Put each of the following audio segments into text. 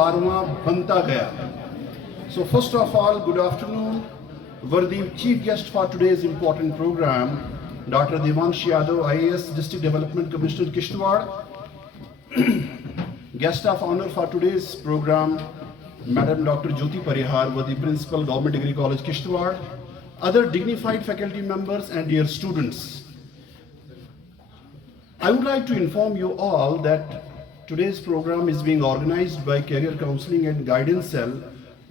12वां बनता गया. So first of all, good afternoon. Worthy chief guest for today's important program, Dr. Devansh Yadav, IAS District Development Commissioner, Kishtwar. Guest of honor for today's program, Madam Dr. Jyoti Parihar, Worthy Principal, Government Degree College, Kishtwar. Other dignified faculty members and dear students. I would like to inform you all that today's program is being organized by Career Counseling and Guidance Cell,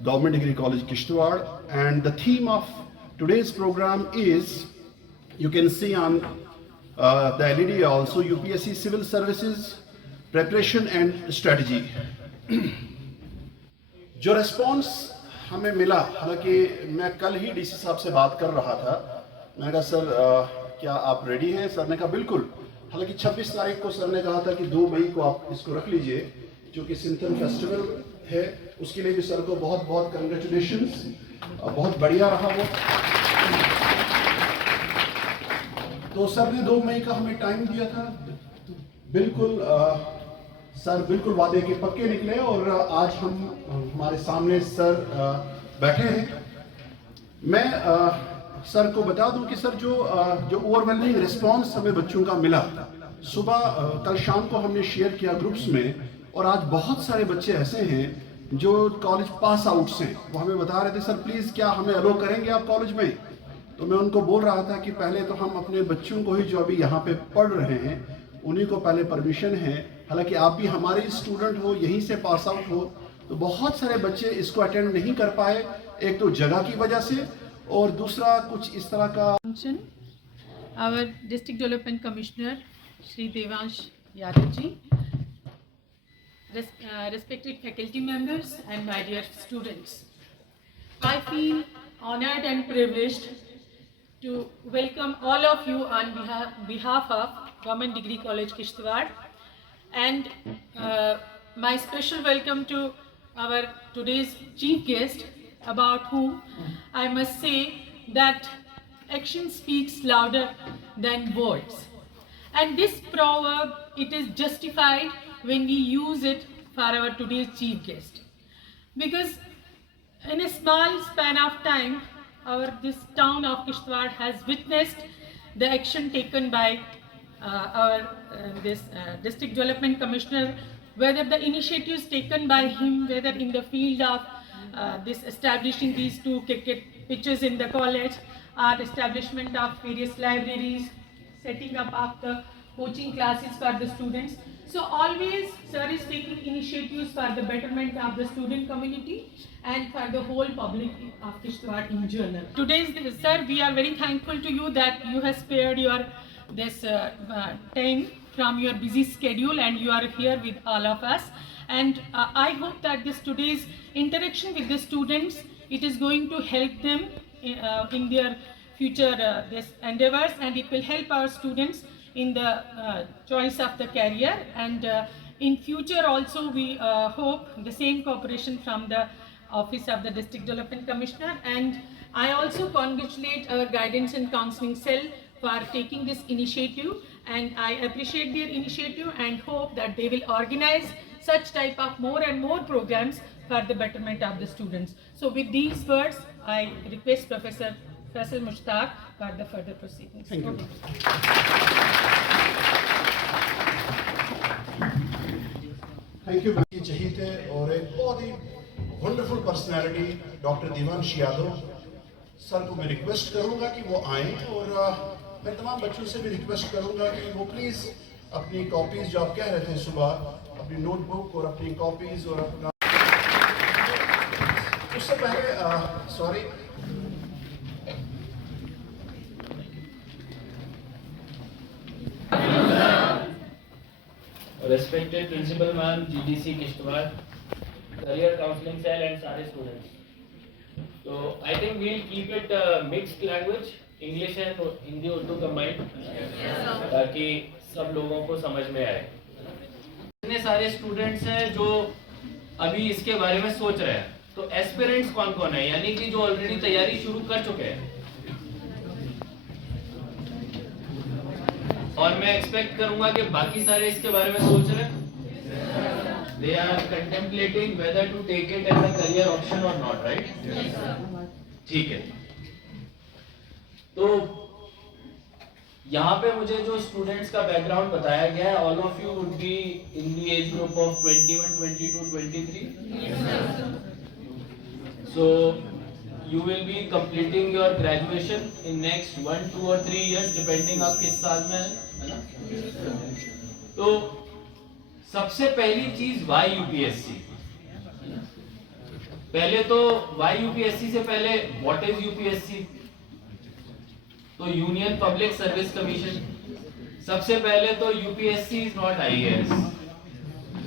Government Degree College, Kishtwar, and the theme of today's program is, you can see on the LED also, UPSC Civil Services, Preparation and Strategy. जो response हमें मिला, हालांकि मैं कल ही DC साहब से बात कर रहा था, मैंने कहा सर क्या आप रेडी हैं? सर ने कहा बिल्कुल. हालांकि 26 तारीख को सर ने कहा था कि 2 मई को आप इसको रख लीजिए, जो कि सिंथन फेस्टिवल है, उसके लिए भी सर को बहुत बहुत कंग्रेचुलेशंस. बहुत बढ़िया रहा वो. तो सर ने 2 मई का हमें टाइम दिया था. बिल्कुल सर बिल्कुल वादे के पक्के निकले और आज हमारे सामने सर बैठे हैं. मैं सर को बता दूं कि सर जो ओवरवेलमिंग रिस्पांस हमें बच्चों का मिला, सुबह कल शाम को हमने शेयर किया ग्रुप्स में, और आज बहुत सारे बच्चे ऐसे हैं जो कॉलेज पास आउट्स हैं. वो हमें बता रहे थे सर प्लीज़ क्या हमें अलो करेंगे आप कॉलेज में. तो मैं उनको बोल रहा था कि पहले तो हम अपने बच्चों को ही जो अभी यहाँ पे पढ़ रहे हैं उन्हीं को पहले परमिशन है. हालांकि आप भी हमारे स्टूडेंट हो, यहीं से पास आउट हो, तो बहुत सारे बच्चे इसको अटेंड नहीं कर पाए, एक तो जगह की वजह से और दूसरा कुछ इस तरह का. Our District Development Commissioner Shri Devansh Yadav ji, respected faculty members and my dear students, I feel honored and privileged to welcome all of you on behalf of Government Degree College, Kishtwar, and my special welcome to our today's chief guest, about whom I must say that action speaks louder than words. And this proverb, it is justified when we use it for our today's chief guest. Because in a small span of time, this town of Kishtwar has witnessed the action taken by our District Development Commissioner, whether the initiatives taken by him, whether in the field of this establishing these 2 cricket pitches in the college, or establishment of various libraries, setting up of the coaching classes for the students. So always sir is taking initiatives for the betterment of the student community and for the whole public of Kishtwar in general. Today's sir, we are very thankful to you that you have spared your this time from your busy schedule and you are here with all of us. And I hope that this today's interaction with the students, it is going to help them in their future this endeavors, and it will help our students in the choice of the career. And in future also we hope the same cooperation from the Office of the District Development Commissioner. And I also congratulate our Guidance and Counseling Cell for taking this initiative, and I appreciate their initiative and hope that they will organize such type of more and more programs for the betterment of the students. So with these words, I request Professor Faisal Mushtaq for the further proceedings. Thank you. Thank you. चहीते और एक बहुत ही wonderful personality doctor Devansh Yadav sir को मैं request करूंगा कि वो आएं, और मैं तमाम बच्चों से भी रिक्वेस्ट करूंगा कि वो प्लीज़ अपनी कॉपीज़ जो आप कह रहे थे सुबह, अपनी नोटबुक और अपनी कॉपीज़ और अपना, उससे पहले sorry, Respected Principal Ma'am, GDC Kishtwar, Career Counseling Cell and सारे students. So I think we'll keep it mixed language, English and Hindi Urdu combined, ताकि सब लोगों को समझ में आए. इतने सारे students हैं जो अभी इसके बारे में सोच रहे हैं, तो aspirants कौन कौन है, यानी कि जो already तैयारी शुरू कर चुके हैं. और मैं एक्सपेक्ट करूंगा कि बाकी सारे इसके बारे में सोच रहे हैं. They are contemplating whether to take it as a career option or not, right? Yes, sir. ठीक है. तो यहाँ पे मुझे जो स्टूडेंट्स का बैकग्राउंड बताया गया है, all of you would be in the age group of 21, 22, 23. Yes, sir. So you will be completing your graduation in next 1, 2 or 3 years depending आप किस साल में है ना. तो सबसे पहली चीज वाई यूपीएससी. पहले तो वाई यूपीएससी से पहले व्हाट इज यूपीएससी. तो यूनियन पब्लिक सर्विस कमीशन. सबसे पहले तो यूपीएससी इज नॉट आईएएस.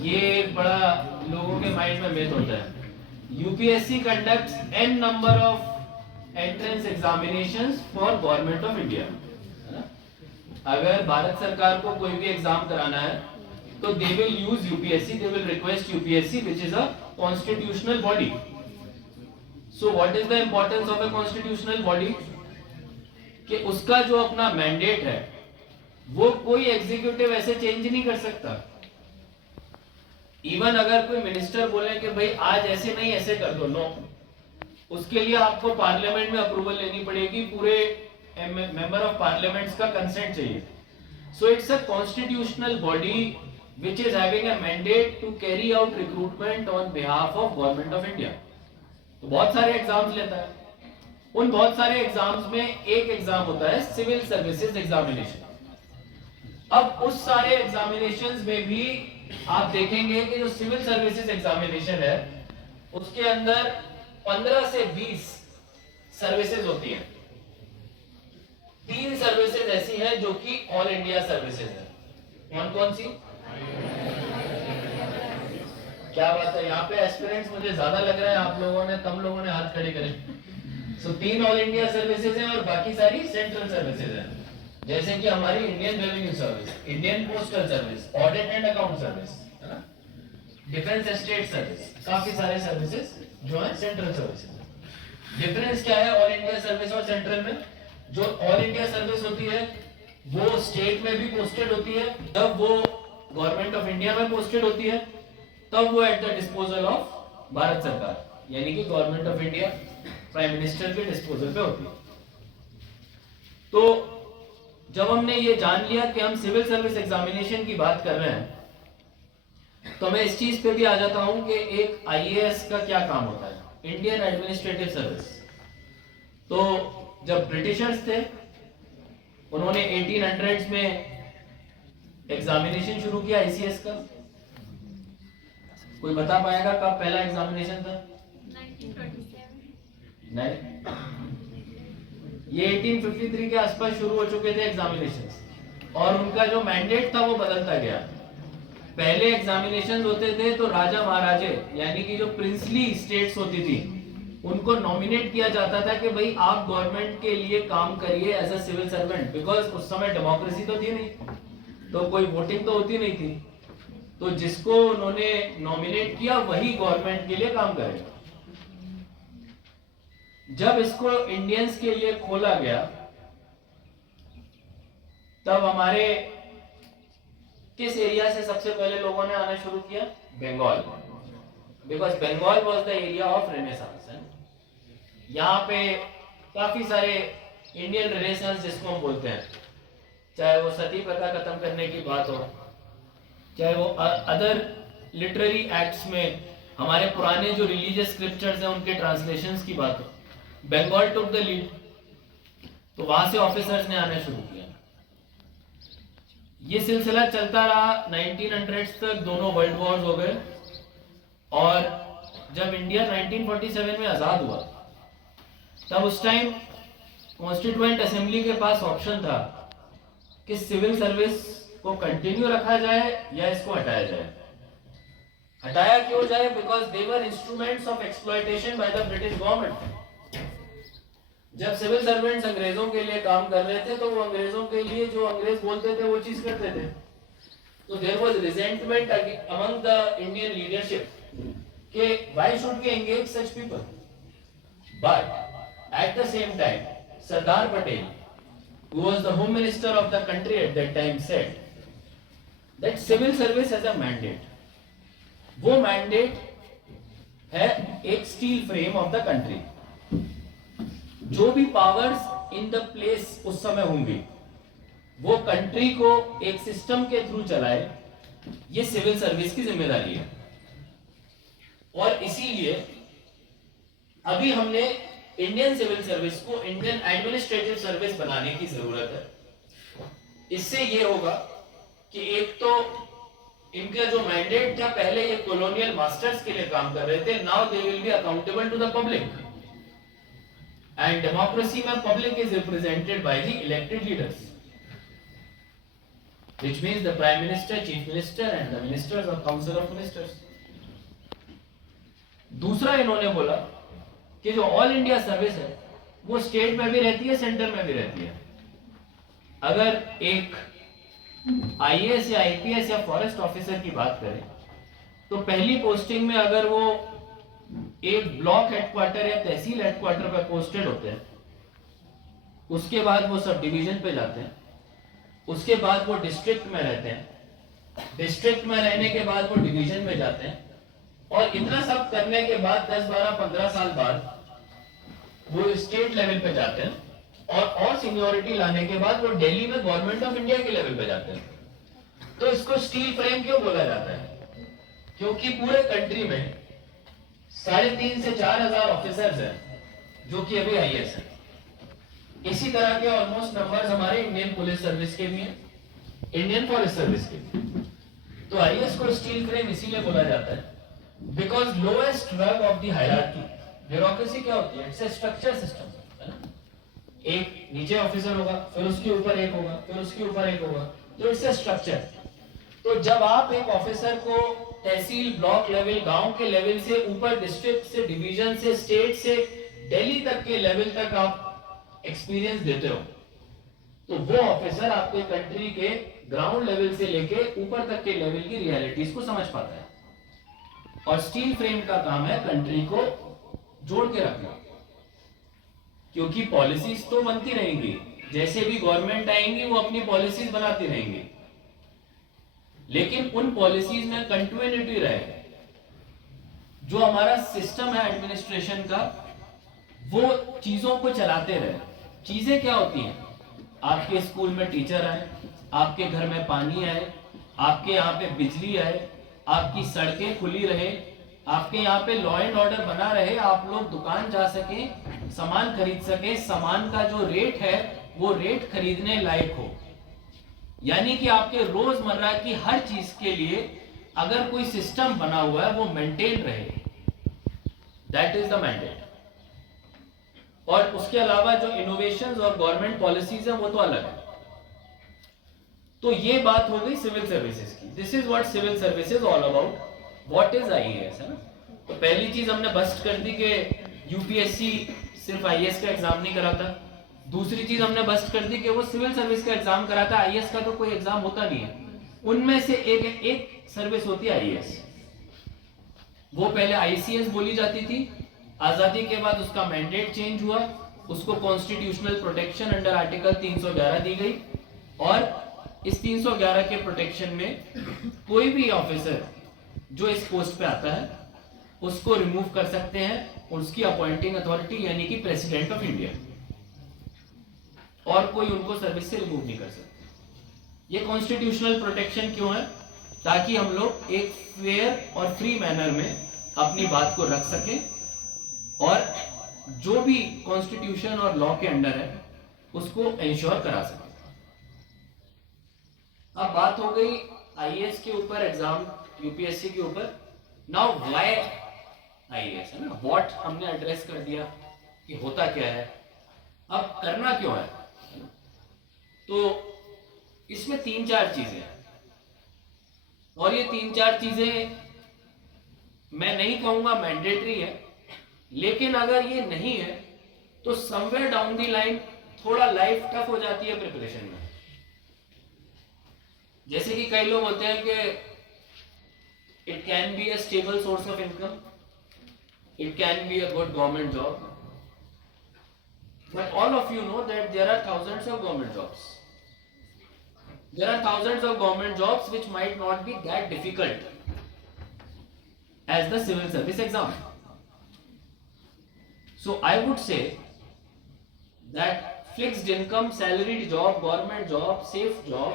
ये बड़ा लोगों के माइंड में मिथ होता है. UPSC conducts n number of entrance examinations for government of India. अगर भारत सरकार को कोई भी एग्जाम कराना है तो they will use UPSC, they will request UPSC which is a constitutional body. So what is the importance of a constitutional body? कि उसका जो अपना मैंडेट है वो कोई एग्जीक्यूटिव ऐसे चेंज नहीं कर सकता. इवन अगर कोई मिनिस्टर बोले कि भाई आज ऐसे नहीं ऐसे कर दो, नो, उसके लिए आपको पार्लियामेंट में अप्रूवल लेनी पड़ेगी, पूरे मेंबर ऑफ पार्लियामेंट का कंसेंट चाहिए. So it's a constitutional body which is having a mandate to carry out recruitment on behalf of government of India. तो बहुत सारे एग्जाम्स लेता है. उन बहुत सारे एग्जाम्स में एक एग्जाम होता है सिविल सर्विसेज एग्जामिनेशन. अब उस सारे एग्जामिनेशंस में भी आप देखेंगे कि जो सिविल सर्विसेज एग्जामिनेशन है उसके अंदर 15 से 20 सर्विसेज होती हैं. 3 सर्विसेज ऐसी हैं जो कि ऑल इंडिया सर्विसेज है. कौन कौन सी? क्या बात है, यहाँ पे एस्पिरेंट्स मुझे ज्यादा लग रहा है. आप लोगों ने, कम लोगों ने हाथ खड़े करे. सो 3 ऑल इंडिया सर्विसेज हैं और बाकी सारी सेंट्रल सर्विसेज हैं. जैसे कि हमारी Indian revenue service, Indian postal service, audit and account service, है ना, डिफेंस एस्टेट सर्विस, काफी सारे सर्विसेज जो है सेंट्रल सर्विसेज. डिफरेंस क्या है ऑल इंडिया सर्विस और सेंट्रल में? जो ऑल इंडिया सर्विस होती है वो स्टेट में भी पोस्टेड होती है. जब वो गवर्नमेंट ऑफ इंडिया में पोस्टेड होती है तब वो at the disposal of Bharat सरकार, यानी कि government of India, prime minister के डिस्पोजल पे होती है. तो जब हमने ये जान लिया कि हम सिविल सर्विस एग्जामिनेशन की बात कर रहे हैं तो मैं इस चीज पे भी आ जाता हूं कि एक आईएएस का क्या काम होता है, इंडियन एडमिनिस्ट्रेटिव सर्विस. तो जब ब्रिटिशर्स थे उन्होंने 1800s में एग्जामिनेशन शुरू किया आईसीएस का. कोई बता पाएगा कब पहला एग्जामिनेशन था? 1927. नहीं, ये 1853 के आसपास शुरू हो चुके थे एग्जामिनेशंस और उनका जो मैंडेट था वो बदलता गया. पहले एग्जामिनेशंस होते थे तो राजा महाराजे यानी कि जो प्रिंसली स्टेट्स होती थी उनको नॉमिनेट किया जाता था कि भाई आप गवर्नमेंट के लिए काम करिए as a civil servant. Because उस समय डेमोक्रेसी तो थी नहीं, तो कोई वोटिंग तो होती नहीं थी. तो जिसको उन्होंने नॉमिनेट किया वही गवर्नमेंट के लिए काम करेगा. जब इसको इंडियंस के लिए खोला गया तब हमारे किस एरिया से सबसे पहले लोगों ने आना शुरू किया? Bengal. Because Bengal was the area of renaissance. यहाँ पे काफी सारे इंडियन रिलेशंस जिसको हम बोलते हैं, चाहे वो सती प्रथा खत्म करने की बात हो, चाहे वो अदर लिटरेरी एक्ट्स में हमारे पुराने जो रिलीजियस स्क्रिप्चर्स हैं उनके ट्रांसलेशंस की बात हो, बंगाल टुक द लीड. तो वहां से ऑफिसर्स ने आना शुरू किया. ये सिलसिला चलता रहा 1900s तक. दोनों वर्ल्ड वॉर्स हो गए और जब इंडिया 1947 में आजाद हुआ तब उस टाइम कॉन्स्टिट्यूएंट असेंबली के पास ऑप्शन था कि सिविल सर्विस को कंटिन्यू रखा जाए या इसको हटाया जाए. हटाया क्यों जाए? Because they were instruments of exploitation by the British government. जब सिविल सर्वेंट्स अंग्रेजों के लिए काम कर रहे थे तो वो अंग्रेजों के लिए जो अंग्रेज बोलते थे वो चीज करते थे. तो there was resentment among the Indian leadership कि why should we engage such people. But at the same time Sardar Patel, who was the home minister of the country at that time, said that civil service has a mandate. वो mandate है एक steel frame of the country. जो भी powers in the place उस समय होंगी वो country को एक सिस्टम के थ्रू चलाए, ये सिविल सर्विस की जिम्मेदारी है। और इसीलिए अभी हमने इंडियन सिविल सर्विस को इंडियन एडमिनिस्ट्रेटिव सर्विस बनाने की जरूरत है। इससे ये होगा कि एक तो इनका जो मैंडेट था, पहले ये कॉलोनियल मास्टर्स के लिए काम कर रहे थे, now they will be accountable to the public. And democracy में public is represented by the elected leaders, which means the prime minister, chief minister and the ministers of council of ministers। दूसरा इन्होंने बोला कि जो all India service है वो state में भी रहती है, सेंटर में भी रहती है। अगर एक आईएएस या आईपीएस या फॉरेस्ट ऑफिसर की बात करें तो पहली पोस्टिंग में अगर वो एक ब्लॉक हेडक्वार्टर या तहसील हेडक्वार्टर पर पोस्टेड होते हैं, उसके बाद वो सब डिवीजन पे जाते हैं, उसके बाद वो डिस्ट्रिक्ट में रहते हैं, डिस्ट्रिक्ट में रहने के बाद वो डिवीजन में जाते हैं, और इतना सब करने के बाद 10, 12, 15 साल बाद वो स्टेट लेवल पे जाते हैं, और सीनियोरिटी लाने के बाद वो दिल्ली में गवर्नमेंट ऑफ इंडिया के लेवल पे जाते हैं। तो इसको स्टील फ्रेम क्यों बोला जाता है? क्योंकि पूरे कंट्री में 3,500 से 4,000 ऑफिसर्स हैं जो कि अभी आईएएस हैं। इसी तरह के ऑलमोस्ट नंबर्स हमारे इंडियन पुलिस सर्विस के भी हैं, इंडियन फॉरेस्ट सर्विस के भी। तो आईएएस को स्टील फ्रेम इसीलिए बोला जाता है बिकॉज लोएस्ट रंग ऑफ द हायरार्की। ब्यूरोक्रेसी क्या होती है? इट्स अ स्ट्रक्चर सिस्टम, है ना? एक नीचे ऑफिसर होगा, फिर उसके ऊपर एक होगा, फिर उसके ऊपर एक होगा, तो इट्स अ स्ट्रक्चर। तो जब आप एक ऑफिसर को तहसील, ब्लॉक लेवल, गांव के लेवल से ऊपर डिस्ट्रिक्ट से, डिवीजन से, स्टेट से, दिल्ली तक के लेवल तक आप एक्सपीरियंस देते हो, तो वो ऑफिसर आपके कंट्री के ग्राउंड लेवल से लेके ऊपर तक के लेवल की रियलिटीज को समझ पाता है। और स्टील फ्रेम का काम है कंट्री को जोड़ के रखना, क्योंकि पॉलिसीज तो बनती रहेंगी, जैसे भी गवर्नमेंट आएंगी वो अपनी पॉलिसीज बनाती रहेंगी, लेकिन उन पॉलिसीज में कंटिन्यूटी रहे। जो हमारा सिस्टम है एडमिनिस्ट्रेशन का, वो चीजों को चलाते रहे। चीजें क्या होती हैं? आपके स्कूल में टीचर आए, आपके घर में पानी आए, आपके यहाँ पे बिजली आए, आपकी सड़कें खुली रहे, आपके यहाँ पे लॉ एंड ऑर्डर बना रहे, आप लोग दुकान जा सके, सामान खरीद सके, सामान का जो रेट है वो रेट खरीदने लायक हो। यानी कि आपके रोजमर्रा की हर चीज के लिए अगर कोई सिस्टम बना हुआ है वो मेंटेन रहे, दैट इज द मैंडेट। और उसके अलावा जो इनोवेशंस और गवर्नमेंट पॉलिसीज है वो तो अलग है। तो ये बात हो गई सिविल सर्विसेज की। This is what civil services all about. What is IAS, है ना? तो पहली चीज हमने बस्ट कर दी कि यूपीएससी सिर्फ आईएएस का एग्जाम नहीं कराता। दूसरी चीज हमने बस्ट कर दी कि वो सिविल सर्विस का एग्जाम कराता है, आईएएस का तो कोई एग्जाम होता नहीं है। उनमें से एक सर्विस होती है आईएएस। वो पहले आईसीएस बोली जाती थी, आजादी के बाद उसका मैंडेट चेंज हुआ, उसको कॉन्स्टिट्यूशनल प्रोटेक्शन अंडर आर्टिकल 311 दी गई, और इस 311 के प्रोटेक्शन में कोई भी ऑफिसर जो इस पोस्ट पे आता है उसको रिमूव कर सकते हैं, उसकी अपॉइंटिंग अथॉरिटी यानी कि प्रेसिडेंट ऑफ इंडिया, और कोई उनको सर्विस से रिमूव नहीं कर सकते। ये कॉन्स्टिट्यूशनल प्रोटेक्शन क्यों है? ताकि हम लोग एक फेयर और फ्री मैनर में अपनी बात को रख सकें, और जो भी कॉन्स्टिट्यूशन और लॉ के अंडर है उसको इंश्योर करा सके। अब बात हो गई आईएएस के ऊपर, एग्जाम यूपीएससी के ऊपर। नाउ व्हाई आईएएस, है ना? व्हाट हमने एड्रेस कर दिया कि होता क्या है, अब करना क्यों है। तो इसमें 3-4 चीजें हैं, और ये 3-4 चीजें मैं नहीं कहूंगा मैंडेटरी है, लेकिन अगर ये नहीं है तो समवेयर डाउन दी लाइन थोड़ा लाइफ टफ हो जाती है प्रिपरेशन में। जैसे कि कई लोग होते हैं कि it can be a stable source of income, it can be a good government job, but all of you know that there are thousands of government jobs. There are thousands of government jobs which might not be that difficult. as the civil service exam. So I would say that fixed income, salaried job, government job, safe job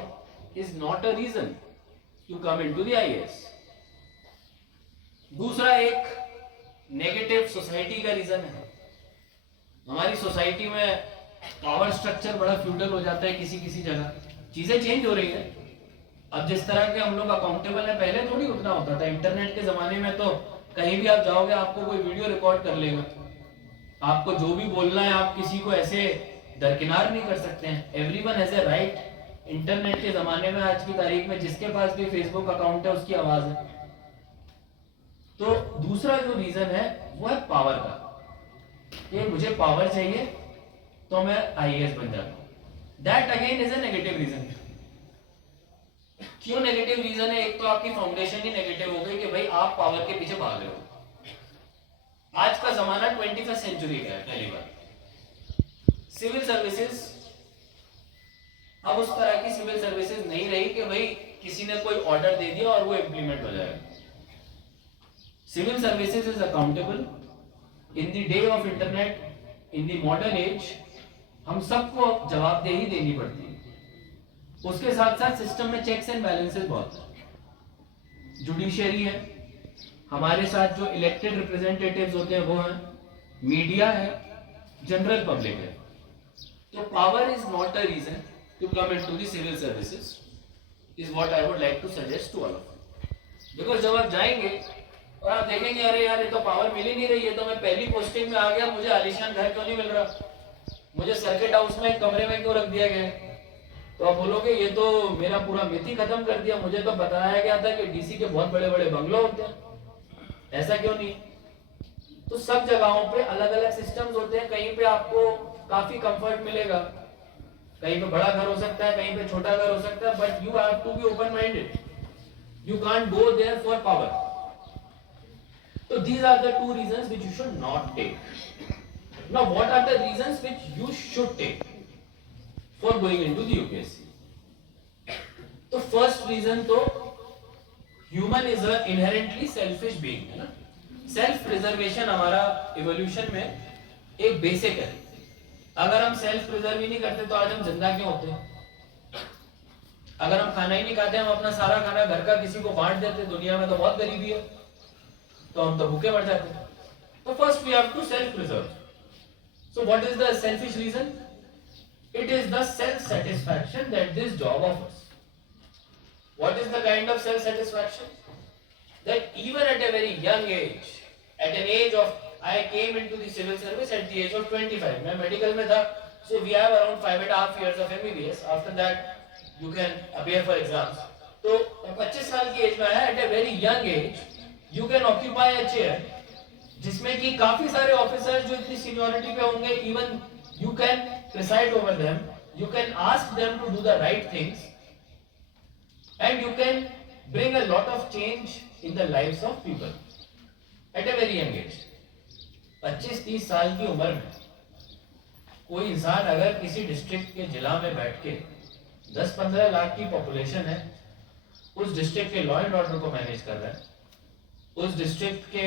is not a reason to come into the IAS. दूसरा एक negative society का reason है. हमारी society में power structure बड़ा feudal हो जाता है. किसी किसी जगह चीजें चेंज हो रही है. अब जिस तरह के हम लोग अकाउंटेबल है, पहले थोड़ी उतना होता था. इंटरनेट के जमाने में तो कहीं भी आप जाओगे आपको कोई वीडियो रिकॉर्ड कर लेगा. आपको जो भी बोलना है आप किसी को ऐसे दरकिनार नहीं कर सकते हैं. Everyone has a right. Internet के जमाने में आज की तारीख में जिसके पास भी फेसबुक अकाउंट है उसकी आवाज है. तो दूसरा जो रीजन है वो है पावर का, कि मुझे पावर चाहिए तो मैं आईएएस बन जाता हूं. That again is a negative reason. क्यों नेगेटिव रीजन है? एक तो आपकी फाउंडेशन ही नेगेटिव हो गई कि भाई आप पावर के पीछे भाग रहे हो. आज का जमाना 21st सेंचुरी का है. पहली बार सिविल सर्विसेज अब उस तरह की सिविल सर्विसेज नहीं रही कि भाई किसी ने कोई ऑर्डर दे दिया और वो इंप्लीमेंट हो जाएगा. Civil services is accountable. In the day of internet, in the modern age, हम सबको जवाबदेही देनी पड़ती है. उसके साथ साथ सिस्टम में चेक्स एंड बैलेंसेस बहुत है. जुडिशियरी है, हमारे साथ जो इलेक्टेड रिप्रेजेंटेटिव्स होते हैं वो हैं, मीडिया है, जनरल पब्लिक है. तो power is not a reason to come into the civil services, is what I would like to suggest to all of you. Because जब आप जाएंगे और आप देखेंगे अरे यार ये तो पावर मिल ही नहीं रही है, तो मैं पहली पोस्टिंग में आ गया, मुझे आलीशान घर क्यों नहीं मिल रहा, मुझे सर्किट हाउस में एक कमरे में क्यों रख दिया गया. तो आप बोलोगे ये तो मेरा पूरा मिथ ही खत्म कर दिया. मुझे तो बताया गया था कि डीसी के बहुत बड़े बड़े बंगलो होते हैं. ऐसा क्यों नहीं? तो सब जगहों पे अलग अलग सिस्टम्स होते हैं. कहीं पे आपको काफी कंफर्ट मिलेगा, कहीं पे बड़ा घर हो सकता है, कहीं पे छोटा घर हो सकता है. But you have to be open minded. You can't go there for power. So these are the two reasons which you should not take. Now what are the reasons which you should take for going into the UPSC? तो first reason तो human is a inherently selfish being, है ना. Self preservation हमारा evolution में एक basic है. अगर हम सेल्फ प्रिजर्व ही नहीं करते तो आज हम जिंदा क्यों होते हैं? अगर हम खाना ही नहीं खाते, हम अपना सारा खाना घर का किसी को बांट देते, दुनिया में तो बहुत गरीबी है, तो हम तो भूखे मर जाते हैं. तो first we have to self preserve. So what is the selfish reason? It is the self satisfaction that this job offers. What is the kind of self satisfaction? That even at a very young age, at an age of, I came into the civil service at the age of 25. मैं medical में था. So we have around 5.5 years of MBBS. After that you can appear for exams. तो 25 साल की as में आया. Eight a very young as you can occupy a chair जिसमें कि काफी सारे ऑफिसर्स जो इतनी सीनियरिटी पे होंगे, even you can preside over them, you can ask them to do the right things, and you can bring a lot of change in the lives of people at a very young age. 25-30 साल की उम्र में कोई इंसान अगर किसी district के जिला में बैठ के 10-15 लाख की पॉपुलेशन है, उस डिस्ट्रिक्ट के लॉ एंड ऑर्डर को मैनेज कर रहा है, उस डिस्ट्रिक्ट के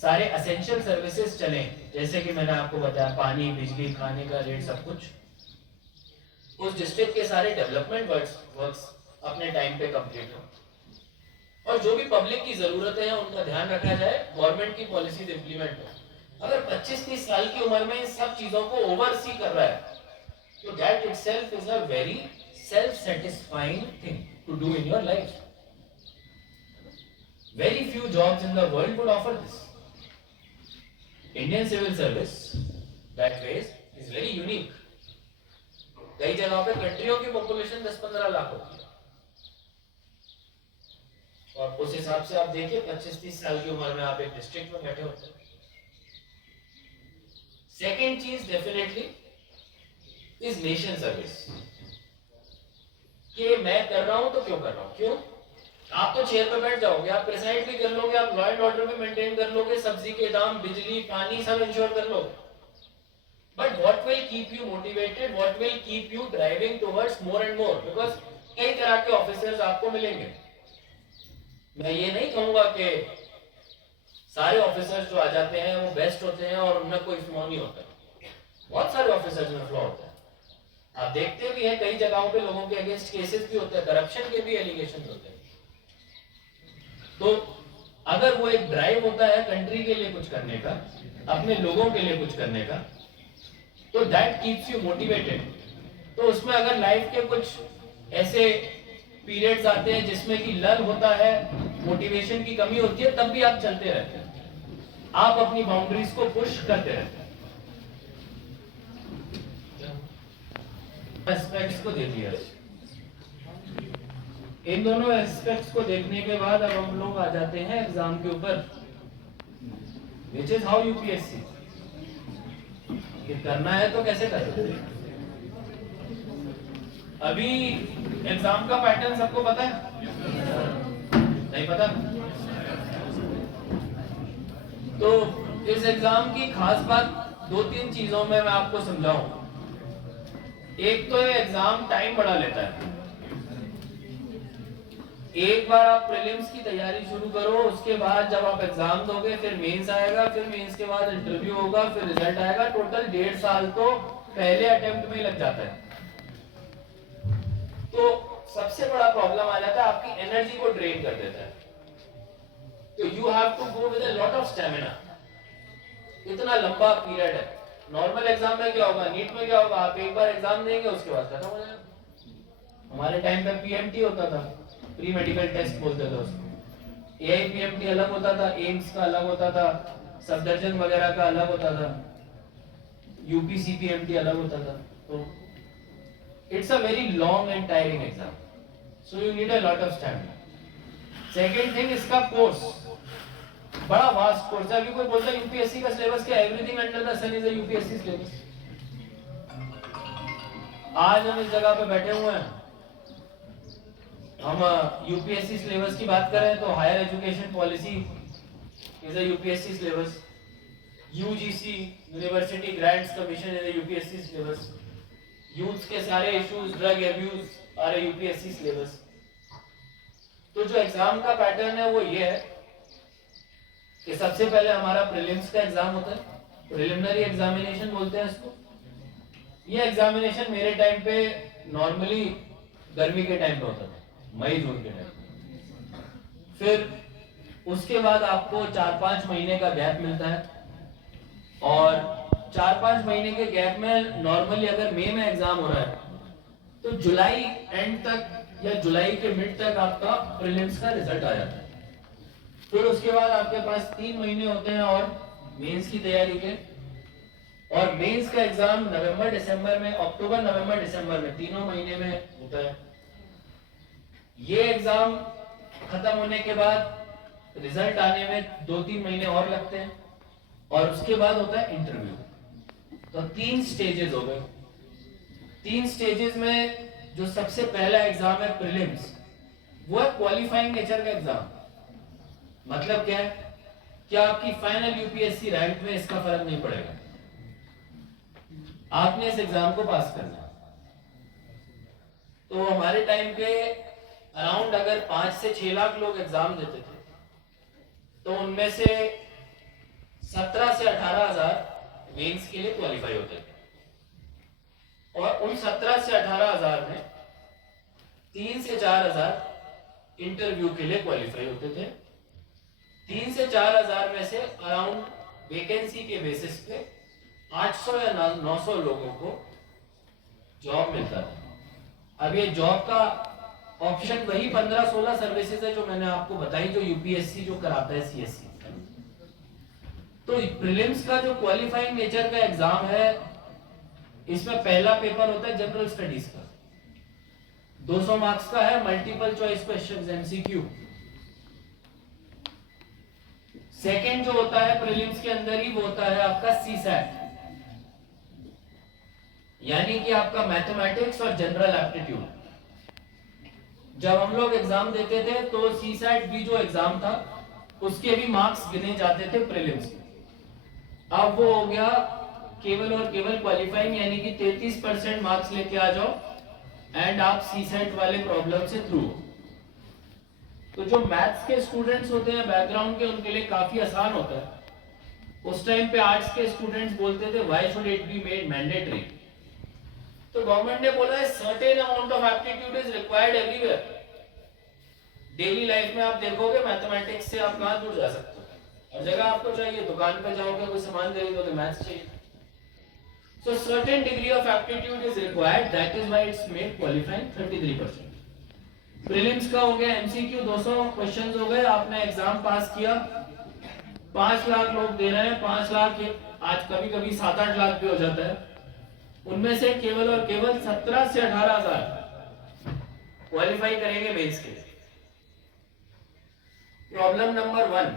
सारे एसेंशियल सर्विसेज चलें, जैसे कि मैंने आपको बताया पानी, बिजली, खाने का रेट, सब कुछ, उस डिस्ट्रिक्ट के सारे डेवलपमेंट वर्क्स अपने टाइम पे कंप्लीट हो, और जो भी पब्लिक की जरूरतें हैं उनका ध्यान रखा जाए, गवर्नमेंट की पॉलिसीज इंप्लीमेंट हो. अगर 25-30 साल की उम्र में इन सब चीजों को ओवरसी कर रहा है, तो that itself is a very self satisfying thing to do in your life. Very few jobs in the world would offer this. Indian civil service, that ways, is very unique. कई जगहों पे कंट्रियों की population 10-15 lakh होती है, और उस हिसाब से आप देखिए 25-30 साल की उम्र में आप एक डिस्ट्रिक्ट में बैठे होते हैं. सेकेंड चीज डेफिनेटली इज नेशन सर्विस. कि मैं कर रहा हूं तो क्यों कर रहा हूं? क्यों? आप तो चेयर पे बैठ जाओगे, आप प्रिसाइड भी कर लोगे, आप लॉ एंड ऑर्डर भी मेंटेन कर लोगे, सब्जी के दाम, बिजली, पानी सब इंश्योर कर लोगे. But what will keep you motivated, what will keep you driving towards more and more? Because कई तरह के ऑफिसर्स आपको मिलेंगे. मैं ये नहीं कहूंगा कि सारे ऑफिसर्स जो आ जाते हैं वो बेस्ट होते हैं और उनमें कोई फ्लॉ नहीं होता। बहुत सारे ऑफिसर्स में फ्लॉ होता है। आप देखते भी हैं कई जगहों पे लोगों के अगेंस्ट केसेस भी होते हैं, करप्शन के भी एलिगेशन होते हैं। तो अगर वो एक ड्राइव होता है कंट्री के लिए कुछ करने का, अपने लोगों के लिए कुछ करने का, तो दैट कीप्स यू मोटिवेटेड। तो उसमें अगर लाइफ के कुछ ऐसे पीरियड्स आते हैं जिसमें कि लल होता है, मोटिवेशन की कमी होती है, तब भी आप चलते रहते हैं, आप अपनी बाउंड्रीज को पुश करते रहते हैं। एस्पेक्ट्स को देख लिया। इन दोनों एस्पेक्ट्स को देखने के बाद अब हम लोग आ जाते हैं एग्जाम के ऊपर, विच इज हाउ यूपीएससी। करना है तो कैसे कर सकते हैं? अभी एग्जाम का पैटर्न सबको पता है? नहीं पता? तो इस एग्जाम की खास बात 2-3 चीजों में मैं आपको समझाऊं। एक तो ये एग्जाम टाइम बड़ा लेता है। एक बार आप प्रीलिम्स की तैयारी शुरू करो, उसके बाद जब आप एग्जाम दोगे, फिर मेंस आएगा, फिर मेंस के बाद इंटरव्यू होगा, फिर रिजल्ट आएगा। टोटल 1.5 साल तो पहले अटेम्प्ट में ही लग जाता है। तो सबसे बड़ा प्रॉब्लम आ जाता है, आपकी एनर्जी को ड्रेन कर देता है। तो you have to go with a lot of stamina. इतना लंबा पीरियड है। नॉर्मल एग्जाम में क्या होगा, नीट में क्या होगा, आप एक बार एग्जाम देंगे उसके बाद खत्म हो जाएगा। हमारे टाइम पे पीएमटी होता था, प्री मेडिकल टेस्ट बोलते थे उसको। एआईपीएमटी अलग होता था, एम्स का अलग होता था, सफदरजंग वगैरह का अलग होता था, यूपीसीपीएमटी अलग होता था। तो it's a very long and tiring exam, so you need a lot of stamina. Second thing, इसका कोर्स बड़ा वास्ट कोर्स है। अभी कोई बोलता है यूपीएससी का सिलेबस क्या, everything under the sun is a UPSC syllabus. आज हम इस जगह पे बैठे हुए हैं, हम यूपीएससी सिलेबस की बात कर रहे हैं, तो higher education policy is a UPSC syllabus, UGC university grants commission is a UPSC syllabus, youth के सारे issues, drug abuse are a UPSC syllabus. तो जो एग्जाम का पैटर्न है वो ये है कि सबसे पहले हमारा प्रीलिम्स का एग्जाम होता है, प्रिलिमिनरी एग्जामिनेशन बोलते हैं इसको। ये एग्जामिनेशन मेरे टाइम पे नॉर्मली गर्मी के टाइम पे होता था, मई जून के टाइम। फिर उसके बाद आपको 4-5 महीने का गैप मिलता है, और 4-5 महीने के गैप में नॉर्मली अगर मई में एग्जाम हो रहा है तो जुलाई एंड तक या जुलाई के मिड तक आपका प्रीलिम्स का रिजल्ट आ जाता है। फिर उसके बाद आपके पास 3 महीने होते हैं और मेंस की तैयारी के, और मेंस का एग्जाम नवंबर दिसंबर में, अक्टूबर नवंबर दिसंबर में, 3 महीने में होता है। ये एग्जाम खत्म होने के बाद रिजल्ट आने में 2-3 महीने और लगते हैं, और उसके बाद होता है इंटरव्यू। तो 3 स्टेजेस हो गए। 3 स्टेजेस में जो सबसे पहला एग्जाम है प्रीलिम्स, वो है क्वालिफाइंग नेचर का एग्जाम। मतलब क्या है कि आपकी फाइनल यूपीएससी रैंक में इसका फर्क नहीं पड़ेगा, आपने इस एग्जाम को पास करना है। तो हमारे टाइम पे अराउंड अगर 5 से 6 लाख लोग एग्जाम देते थे, तो उनमें से 17 से 18 हजार मेंस के लिए क्वालिफाई होते थे, और उन 17 से 18 हजार में 3 से 4 हजार इंटरव्यू के लिए क्वालिफाई होते थे। 3 से 4 हजार में से अराउंड वैकेंसी के बेसिस पे 800 या 900 लोगों को जॉब मिलता था। अब ये जॉब का ऑप्शन वही 15-16 सर्विसेज है जो मैंने आपको बताई, जो यूपीएससी जो कराता है सीएससी। तो प्रीलिम्स का जो क्वालिफाइंग नेचर का एग्जाम है, इसमें पहला पेपर होता है जनरल स्टडीज का, 200 मार्क्स का है, multiple choice questions MCQ. Second जो होता है प्रीलिम्स के अंदर ही, वो होता है आपका सीसैट, यानी कि आपका मैथमेटिक्स और जनरल एप्टीट्यूड। जब हम लोग एग्जाम देते थे तो सीसैट भी जो एग्जाम था उसके भी मार्क्स गिने जाते थे प्रीलिम्स में। अब वो हो गया केवल और केवल क्वालिफाइंग, यानी कि 33% मार्क्स लेके आ जाओ एंड आप सीसैट वाले प्रॉब्लम से थ्रू। तो जो मैथ्स के स्टूडेंट्स होते हैं बैकग्राउंड के, उनके लिए काफी आसान होता है। उस टाइम पे आर्ट्स के स्टूडेंट्स बोलते थे why should it be made mandatory. तो गवर्नमेंट ने बोला है certain amount of aptitude is required everywhere. Daily life में आप देखोगे मैथमेटिक्स से आप कहां दूर जा सकते हो, हर जगह आपको चाहिए। दुकान पे जाओगे कोई सामान खरीदोगे मैथ्स चाहिए। So certain degree of aptitude is required. That is why it's made qualifying 33%. Prelims का हो गया, MCQ 200 क्वेश्चंस हो गए, आपने एग्जाम पास किया। 5 लाख लोग दे रहे हैं, 5 लाख आज कभी कभी 7-8 लाख भी हो जाता है। उनमें से केवल और केवल 17 से 18 हजार क्वालिफाई करेंगे मेंस के। प्रॉब्लम नंबर 1,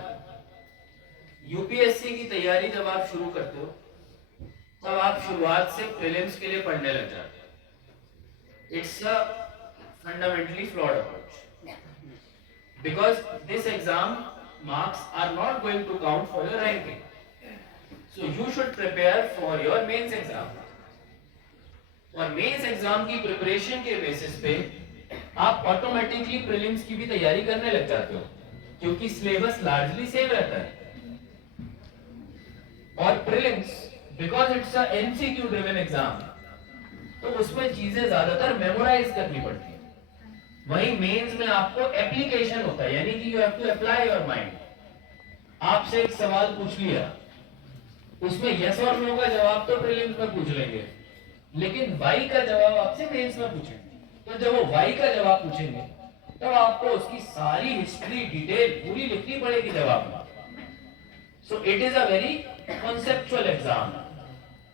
यूपीएससी की तैयारी जब आप शुरू करते हो तब आप शुरुआत से प्रीलिम्स के लिए पढ़ने लग जाते हैं। It's a fundamentally flawed approach because this exam marks are not going to count for your ranking. So you should prepare for your mains exam. और मेंस एग्जाम की प्रिपरेशन के बेसिस पे आप ऑटोमेटिकली प्रीलिम्स की भी तैयारी करने लग जाते हो, क्योंकि सिलेबस लार्जली सेम रहता है। और prelims because it's a MCQ driven exam, तो उसमें चीजें ज्यादातर मेमोराइज करनी पड़ती है। वहीं मेंस में आपको एप्लीकेशन होता है, यानी कि you have to apply your mind. आपसे एक सवाल पूछ लिया, उसमें यस और नो का जवाब तो प्रीलिम्स में पूछ लेंगे, लेकिन वाई का जवाब आपसे मेंस में पूछेंगे। तो जब वो वाई का जवाब पूछेंगे तब आपको उसकी सारी हिस्ट्री डिटेल पूरी लिखनी पड़ेगी जवाब में। So it is a very conceptual exam,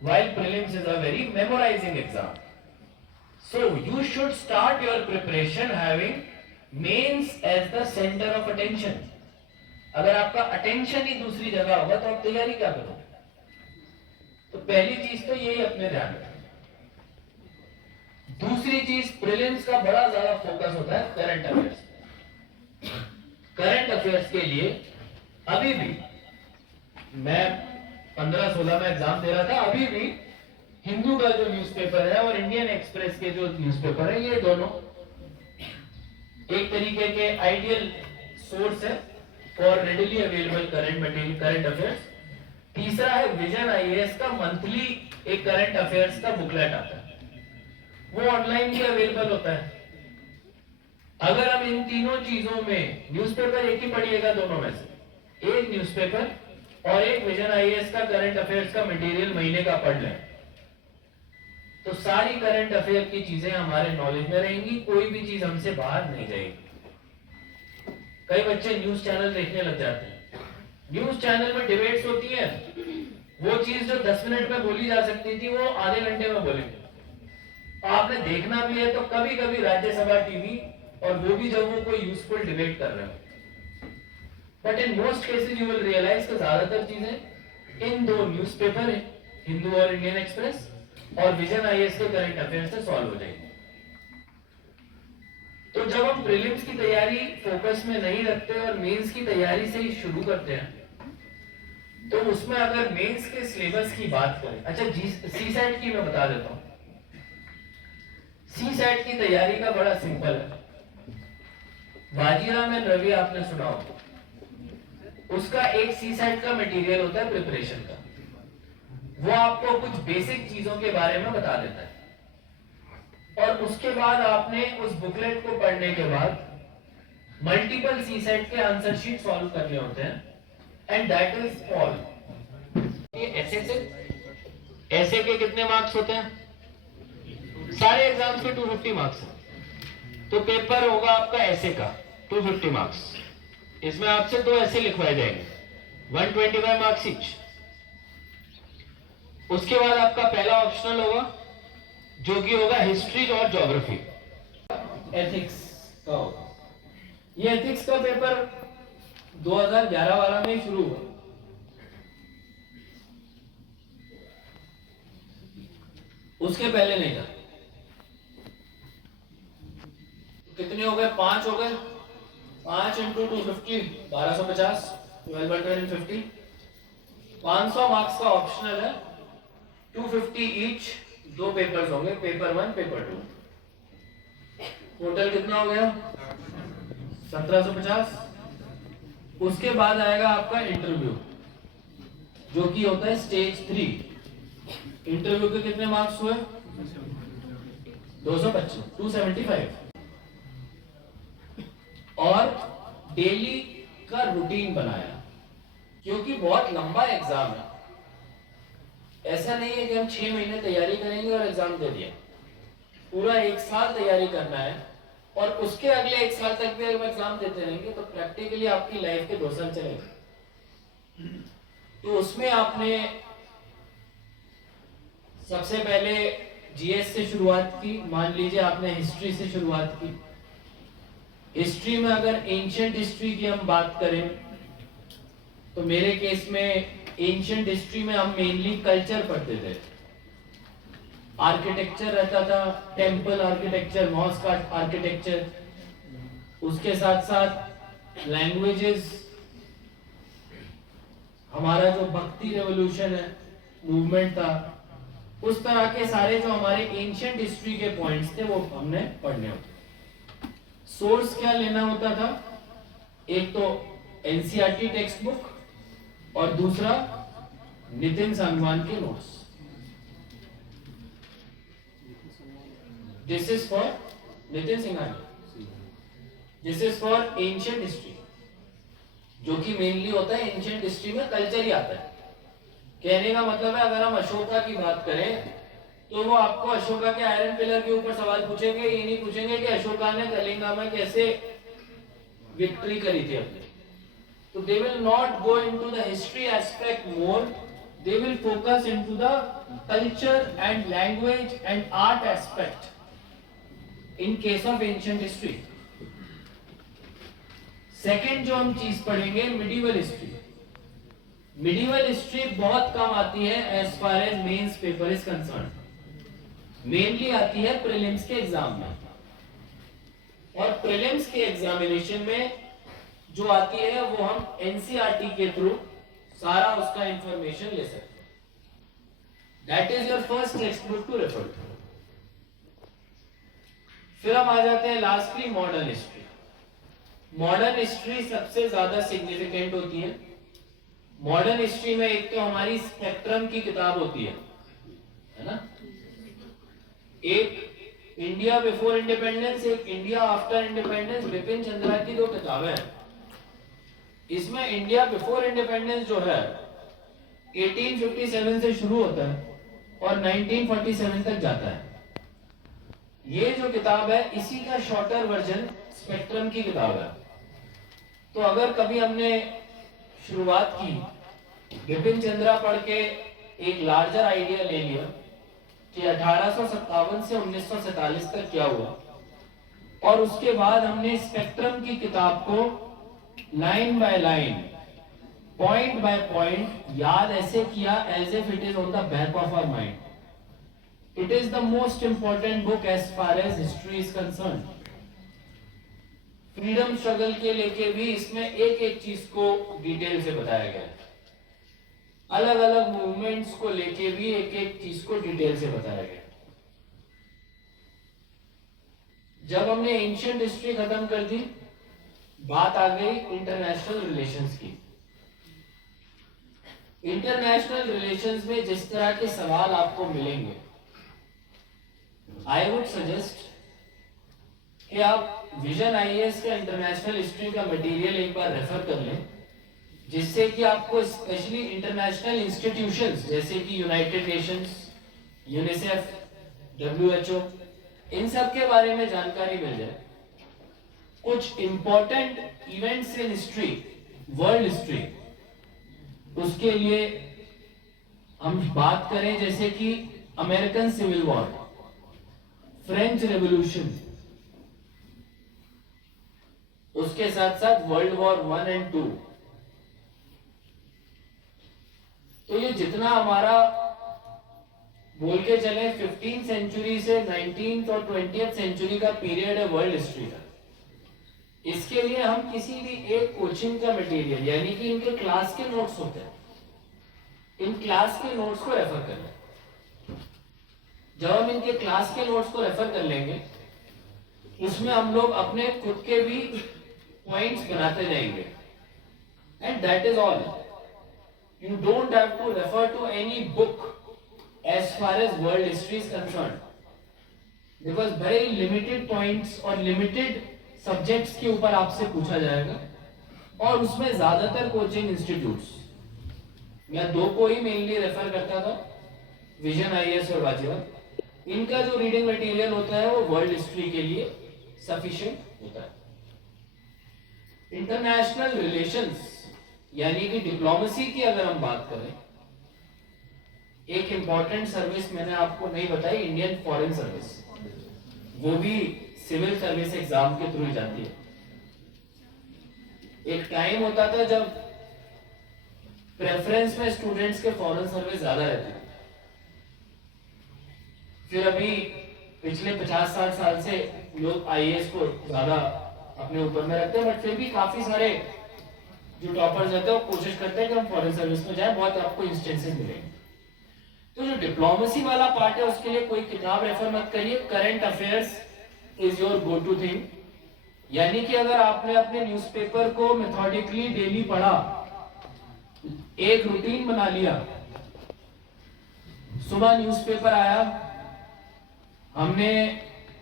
while prelims is a very memorizing exam. So you should start your preparation having mains as the center of attention. अगर आपका attention ही दूसरी जगह होगा तो आप तैयारी क्या करोगे? तो पहली चीज तो यही अपने ध्यान रखें। दूसरी चीज, प्रीलिम्स का बड़ा ज्यादा फोकस होता है करंट अफेयर्स। करंट अफेयर्स के लिए अभी भी मैं 15-16 में एग्जाम दे रहा था, अभी भी हिंदू का जो न्यूज़पेपर है और इंडियन एक्सप्रेस के जो न्यूज़पेपर है, ये दोनों एक तरीके के आइडियल सोर्स है for readily available current material, current affairs. तीसरा है विजन आईएएस का मंथली एक करंट अफेयर्स का बुकलेट आता है, वो ऑनलाइन भी अवेलेबल होता है। अगर हम इन तीनों चीजों में, न्यूज़पेपर एक ही पढ़िएगा दोनों में से, एक न्यूज़पेपर और एक विजन आईएएस का करंट अफेयर्स का मटेरियल महीने का पढ़ लें, तो सारी करंट अफेयर की चीजें हमारे नॉलेज में रहेंगी, कोई भी चीज हमसे बाहर नहीं जाएगी। कई बच्चे न्यूज चैनल देखने लग जाते हैं, न्यूज चैनल में डिबेट्स होती है, वो चीज जो 10 मिनट में बोली जा सकती थी वो आधे घंटे में बोलेंगे। आपने देखना भी है तो कभी कभी राज्यसभा टीवी, और वो भी जब वो कोई यूजफुल डिबेट कर रहे हो। But in most cases you will realise कि ज्यादातर चीजें इन दो न्यूज़पेपर है, हिंदू और इंडियन एक्सप्रेस और विजन आईएएस के करंट अफेयर से सॉल्व हो जाएगी। तो जब हम प्रीलिम्स की तैयारी फोकस में नहीं रखते और मेंस की तैयारी से ही शुरू करते हैं, तो उसमें अगर मेंस के सिलेबस की बात करें, अच्छा सी सेट की मैं बता देता हूं। सी सेट की तैयारी का बड़ा सिंपल है। बाजीराव एंड रवि आपने सुना होगा, उसका एक सी सेट का मटेरियल होता है प्रिपरेशन का, वो आपको कुछ बेसिक चीजों के बारे में बता देता है, और उसके बाद आपने उस बुकलेट को पढ़ने के बाद मल्टीपल सी सेट के आंसर शीट सॉल्व करने होते हैं, एंड दैट इज ऑल। ऐसे के कितने मार्क्स होते हैं? सारे एग्जाम्स के 250 मार्क्स। तो पेपर होगा आपका ऐसे का 250 मार्क्स, इसमें आपसे 2 ऐसे लिखवाए जाएंगे, 125 मार्क्स ईच। उसके बाद आपका पहला ऑप्शनल होगा जो कि होगा हिस्ट्री और ज्योग्राफी। एथिक्स का होगा, ये एथिक्स का पेपर 2011-12 में शुरू हुआ। उसके पहले नहीं था। कितने हो गए? 5 हो गए। 5 इंटू 250 1250, 1250 500 मार्क्स का ऑप्शनल है, 250 ईच। 2 पेपर्स होंगे, पेपर 1 पेपर 2। टोटल कितना हो गया? 1750। उसके बाद आएगा आपका इंटरव्यू, जो कि होता है स्टेज 3। इंटरव्यू के कितने मार्क्स हुए? 225, 275। और डेली का रूटीन बनाया, क्योंकि बहुत लंबा एग्जाम है। ऐसा नहीं है कि हम 6 महीने तैयारी करेंगे और एग्जाम दे दिया। पूरा 1 साल तैयारी करना है, और उसके अगले 1 साल तक भी अगर एग्जाम देते रहेंगे तो प्रैक्टिकली आपकी लाइफ के 2 साल चलेंगे। तो उसमें आपने सबसे पहले जीएस से शुरुआत की। मान लीजिए आपने हिस्ट्री से शुरुआत की। हिस्ट्री में अगर एंशिएंट हिस्ट्री की हम बात करें, तो मेरे केस में एंशिएंट हिस्ट्री में हम मेनली कल्चर पढ़ते थे। आर्किटेक्चर रहता था, टेम्पल आर्किटेक्चर, मॉस्क आर्किटेक्चर, उसके साथ साथ लैंग्वेजेस, हमारा जो भक्ति रेवोल्यूशन है मूवमेंट था, उस तरह के सारे जो हमारे एंशिएंट हिस्ट्री के पॉइंट्स थे वो हमने पढ़ने होते। सोर्स क्या लेना होता था? एक तो एनसीईआरटी टेक्स्ट बुक, और दूसरा नितिन सांगवान के notes. This is for Nitin Singhania, this is for ancient history, जो कि मेनली होता है एंशिएंट हिस्ट्री में कल्चर ही आता है। कहने का मतलब है, अगर हम अशोका की बात करें तो वो आपको अशोका के आयरन पिलर के ऊपर सवाल पूछेंगे, ये नहीं पूछेंगे कि अशोका ने कलिंगा में कैसे विक्ट्री करी थी अपनी। तो they will not go into the history aspect more, they will focus into the culture and language and art aspect in case of ancient history. Second जो हम चीज पढ़ेंगे, मिडिवल हिस्ट्री। मिडिवल हिस्ट्री बहुत कम आती है as far as mains paper is concern. Mainly आती है प्रीलिम्स के एग्जाम में, और प्रीलिम्स के एग्जामिनेशन में जो आती है वो हम एनसीईआरटी के थ्रू सारा उसका इंफॉर्मेशन ले सकते हैं। That is your first text book to refer to. फिर हम आ जाते हैं lastly modern history. Modern history सबसे ज्यादा सिग्निफिकेंट होती है। मॉडर्न हिस्ट्री में एक तो हमारी स्पेक्ट्रम की किताब होती है ना, एक इंडिया बिफोर इंडिपेंडेंस, एक India after independence, Bipin Chandra की 2 किताबें हैं। इसमें इंडिया बिफोर इंडिपेंडेंस जो है 1857 से शुरू होता है और 1947 तक जाता है। ये जो किताब है इसी का शॉर्टर वर्जन स्पेक्ट्रम की किताब है। तो अगर कभी हमने शुरुआत की बिपिन चंद्रा पढ़ के एक लार्जर आइडिया ले लिया कि 1857 से 1947 तक क्या हुआ, और उसके बाद हमने स्पेक्ट्रम की किताब को line by line, point by point याद ऐसे किया as if it is on the back of our mind. It is the most important book as far as history is concern. Freedom struggle के लेके भी इसमें एक एक चीज को डिटेल से बताया गया है। अलग अलग मूवमेंट्स को लेके भी एक एक चीज को डिटेल से बताया गया। जब हमने एंशिएंट हिस्ट्री खत्म कर दी, बात आ गई इंटरनेशनल रिलेशंस की। इंटरनेशनल रिलेशंस में जिस तरह के सवाल आपको मिलेंगे, आई वुड सजेस्ट कि आप विजन आईएएस का इंटरनेशनल हिस्ट्री का मटेरियल एक बार रेफर कर लें, जिससे कि आपको स्पेशली इंटरनेशनल इंस्टीट्यूशंस जैसे कि यूनाइटेड नेशंस, यूनिसेफ, डब्ल्यूएचओ, इन सब के बारे में जानकारी मिल जाए। कुछ important events in history, world history, उसके लिए हम बात करें जैसे कि American civil war, French revolution, उसके साथ साथ वर्ल्ड वॉर 1 और 2। तो ये जितना हमारा बोल के चले 15th सेंचुरी से 19th और 20th सेंचुरी का पीरियड है वर्ल्ड हिस्ट्री का, इसके लिए हम किसी भी एक कोचिंग का मटेरियल, यानी कि इनके क्लास के नोट्स होते हैं, इन क्लास के नोट्स को रेफर कर लें। जब हम इनके क्लास के नोट्स को रेफर कर लेंगे, उसमें हम लोग अपने खुद के भी पॉइंट्स बनाते जाएंगे, and that is all. You don't have to refer to any book as far as world history is concern, because very limited points और लिमिटेड सब्जेक्ट्स के ऊपर आपसे पूछा जाएगा, और उसमें ज्यादातर कोचिंग इंस्टीट्यूट्स, मैं दो को ही मेनली रेफर करता था, विजन आईएएस और वाजिवा. इनका जो रीडिंग मटेरियल होता है वो वर्ल्ड हिस्ट्री के लिए सफिशिएंट होता है. इंटरनेशनल रिलेशंस यानी कि डिप्लोमेसी की अगर हम बात करें, एक इंपॉर्टेंट सर्विस मैंने आपको नहीं बताई, इंडियन फॉरेन सर्विस, वो भी सिविल सर्विस एग्जाम के थ्रू जाती है. एक टाइम होता था जब प्रेफरेंस में स्टूडेंट्स के फॉरेन सर्विस ज्यादा रहती थी. फिर अभी पिछले 50-60 साल से लोग आईएएस को ज्यादा अपने ऊपर में रखते हैं, बट फिर भी काफी सारे जो टॉपर्स रहते हैं वो कोशिश करते हैं कि हम फॉरेन सर्विस में जाएं. बहुत आपको इंस्टेंसेस मिलेंगे. तो जो डिप्लोमेसी वाला पार्ट है उसके लिए कोई किताब रेफर मत करिए. Current affairs is your go to thing. यानी कि अगर आपने अपने न्यूज़पेपर को मेथोडिकली डेली पढ़ा, एक रूटीन बना लिया, सुबह न्यूज़पेपर आया, हमने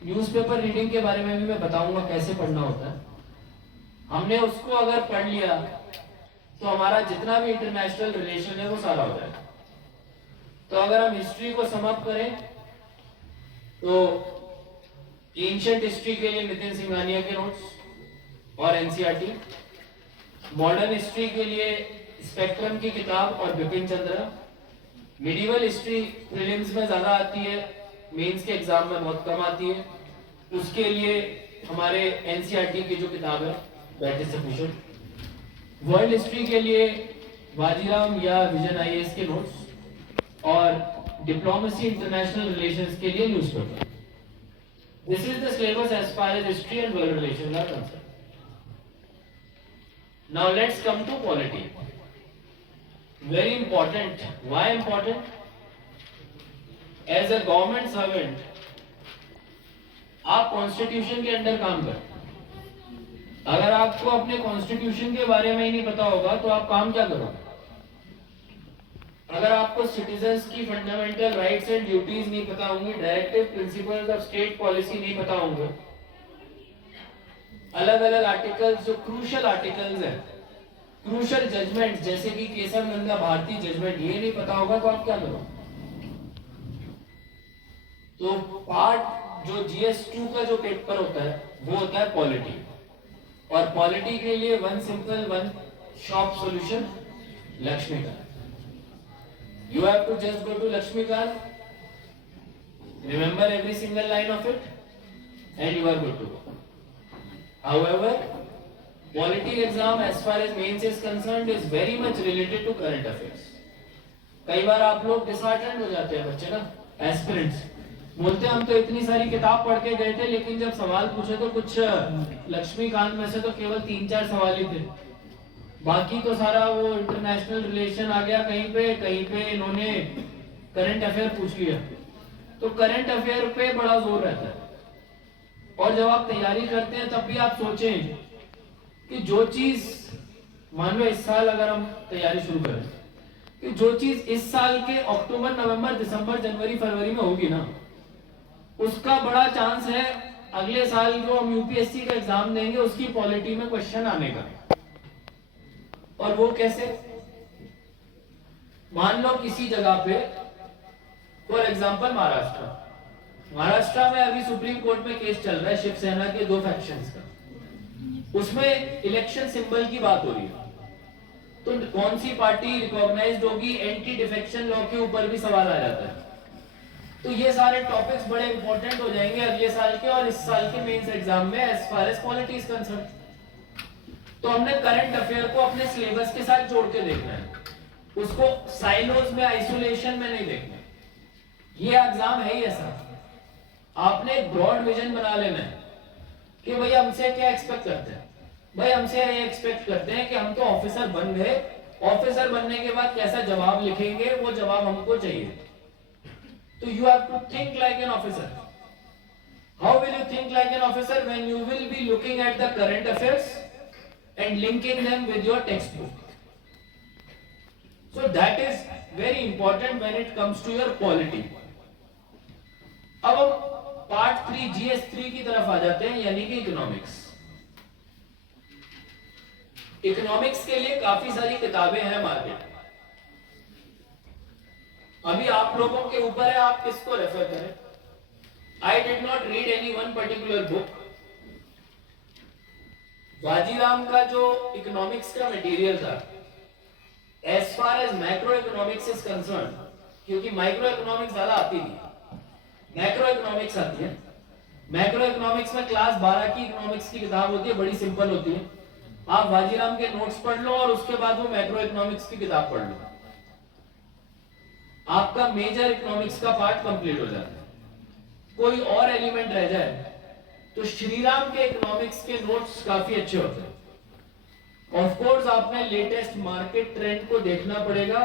न्यूज़पेपर रीडिंग के बारे में भी मैं बताऊंगा कैसे पढ़ना होता है, हमने उसको अगर पढ़ लिया तो हमारा जितना भी इंटरनेशनल रिलेशन है वो सारा हो जाएगा. तो अगर हम हिस्ट्री को सम अप करें तो एंशिएंट हिस्ट्री के लिए नितिन सिंघानिया के नोट्स और एनसीईआरटी, मॉडर्न हिस्ट्री के लिए स्पेक्ट्रम की किताब और Bipin Chandra, medieval history prelims में ज्यादा आती है, मेंस के एग्जाम में बहुत कम आती है, उसके लिए हमारे एनसीईआरटी की जो किताब है that is sufficient. World history के लिए वाजीराम या विजन आईएएस के नोट्स, और डिप्लोमेसी इंटरनेशनल रिलेशंस के लिए newspaper. This is the syllabus as far as history and world relations are concerned. Now let's come to polity. Very important. Why important? As a government servant आप constitution के under काम करते हैं. अगर आपको अपने कॉन्स्टिट्यूशन के बारे में ही नहीं पता होगा तो आप काम क्या करोगे? अगर आपको सिटीजन्स की फंडामेंटल राइट्स एंड ड्यूटीज नहीं पता होंगी, directive principles of state policy नहीं पता होंगे, अलग अलग आर्टिकल्स जो क्रूशियल आर्टिकल्स हैं, क्रूशियल जजमेंट जैसे कि केसर नंदा भारती जजमेंट, ये नहीं पता होगा तो आप क्या करोगे? तो पार्ट जो GS2 का जो पेपर होता है वो होता है पॉलिटी, और पॉलिटी के लिए one simple one shop solution, Laxmikanth. You have to just go to Lakshmikant, remember every single line of it, and you are good to go. However, polity exam as far as mains is concerned is very much related to current affairs. कई बार आप लोग disheartened हो जाते हैं बच्चे ना, aspirants बोलते हैं हम तो इतनी सारी किताब पढ़ के गए थे, लेकिन जब सवाल पूछे तो कुछ लक्ष्मीकांत में से तो केवल 3-4 सवाल ही थे, बाकी तो सारा वो इंटरनेशनल रिलेशन आ गया कहीं पे इन्होंने करंट अफेयर पूछ लिया. तो करंट अफेयर पे बड़ा जोर रहता है. और जब आप तैयारी करते हैं तब भी आप सोचें कि जो चीज, मान लो इस साल अगर हम तैयारी शुरू करें, कि जो चीज इस साल के अक्टूबर, नवंबर, दिसंबर, जनवरी, फरवरी में होगी ना, उसका बड़ा चांस है अगले साल जो हम यूपीएससी का एग्जाम देंगे उसकी पॉलिटी में क्वेश्चन आने का. और वो कैसे? मान लो किसी जगह पे, फॉर एग्जांपल महाराष्ट्र में अभी सुप्रीम कोर्ट में केस चल रहा है शिवसेना के 2 फैक्शंस का, उसमें इलेक्शन सिंबल की बात हो रही है. तो कौन सी पार्टी रिकॉग्नाइज्ड होगी, एंटी डिफेक्शन लॉ के ऊपर भी सवाल आ जाता है. तो ये सारे टॉपिक्स बड़े इंपॉर्टेंट हो जाएंगे अगले साल के और इस साल के मेंस एग्जाम में as far as polity is concern. तो हमने करंट अफेयर को अपने सिलेबस के साथ जोड़ के देखना है, उसको साइलोज में, आइसोलेशन में नहीं देखना. ये एग्जाम है ही ऐसा, आपने एक ब्रॉड विजन बना लेना है कि भाई हमसे क्या एक्सपेक्ट करते हैं. भाई हमसे ये एक्सपेक्ट करते हैं कि हम तो ऑफिसर बन गए, ऑफिसर बनने के बाद कैसा जवाब लिखेंगे वो जवाब हमको चाहिए. तो you have to think like an officer. How will you think like an officer? When you will be looking at the current affairs and linking them with your textbook. So that is very important when it comes to your quality. अब हम part 3 GS3 की तरफ आ जाते हैं, यानी कि economics. Economics के लिए काफी सारी किताबें हैं मार्केट में। अभी आप लोगों के ऊपर है आप किसको रेफर करें। I did not read any one particular book. Vajiram का जो इकोनॉमिक्स का मटेरियल था, as far as macro economics is concern, क्योंकि माइक्रो इकोनॉमिक्स ज्यादा आती नहीं, मैक्रो इकोनॉमिक्स आती है। मैक्रो इकोनॉमिक्स में क्लास 12 की इकोनॉमिक्स की किताब होती है, बड़ी सिंपल होती है। आप वाजीराम के नोट्स पढ़ लो और उसके बाद वो मैक्रो इकोनॉमिक्स की किताब पढ़ लो, आपका मेजर इकोनॉमिक्स का पार्ट कंप्लीट हो जाता है। कोई और एलिमेंट रह जाए तो श्रीराम के इकोनॉमिक्स के नोट्स काफी अच्छे होते हैं। ऑफ कोर्स आपने लेटेस्ट मार्केट ट्रेंड को देखना पड़ेगा।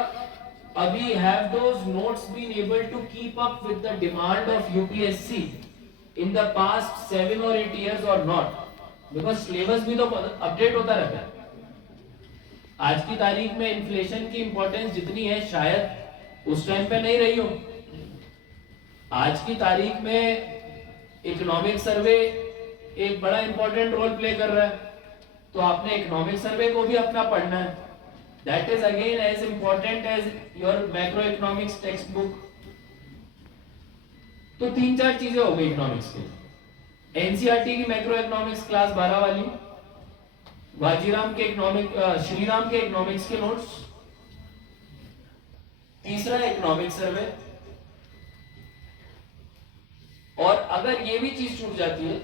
अभी have those notes been able to keep up with the demand of UPSC in the past 7 or 8 years और नॉट, बिकॉज सिलेबस भी तो अपडेट होता रहता है। आज की तारीख में इन्फ्लेशन की इंपॉर्टेंस जितनी है शायद उस टाइम पे नहीं रही हो। आज की तारीख में इकोनॉमिक सर्वे एक बड़ा इंपॉर्टेंट रोल प्ले कर रहा है, तो आपने इकोनॉमिक सर्वे को भी अपना पढ़ना है। That is again as important as your macro economics text book. तो 3-4 चीजें हो गई इकोनॉमिक्स के। एनसीईआरटी की मैक्रो इकोनॉमिक्स क्लास 12 वाली, वाजीराम के श्रीराम के इकोनॉमिक्स के नोट्स, तीसरा इकोनॉमिक सर्वे। और अगर ये भी चीज छूट जाती है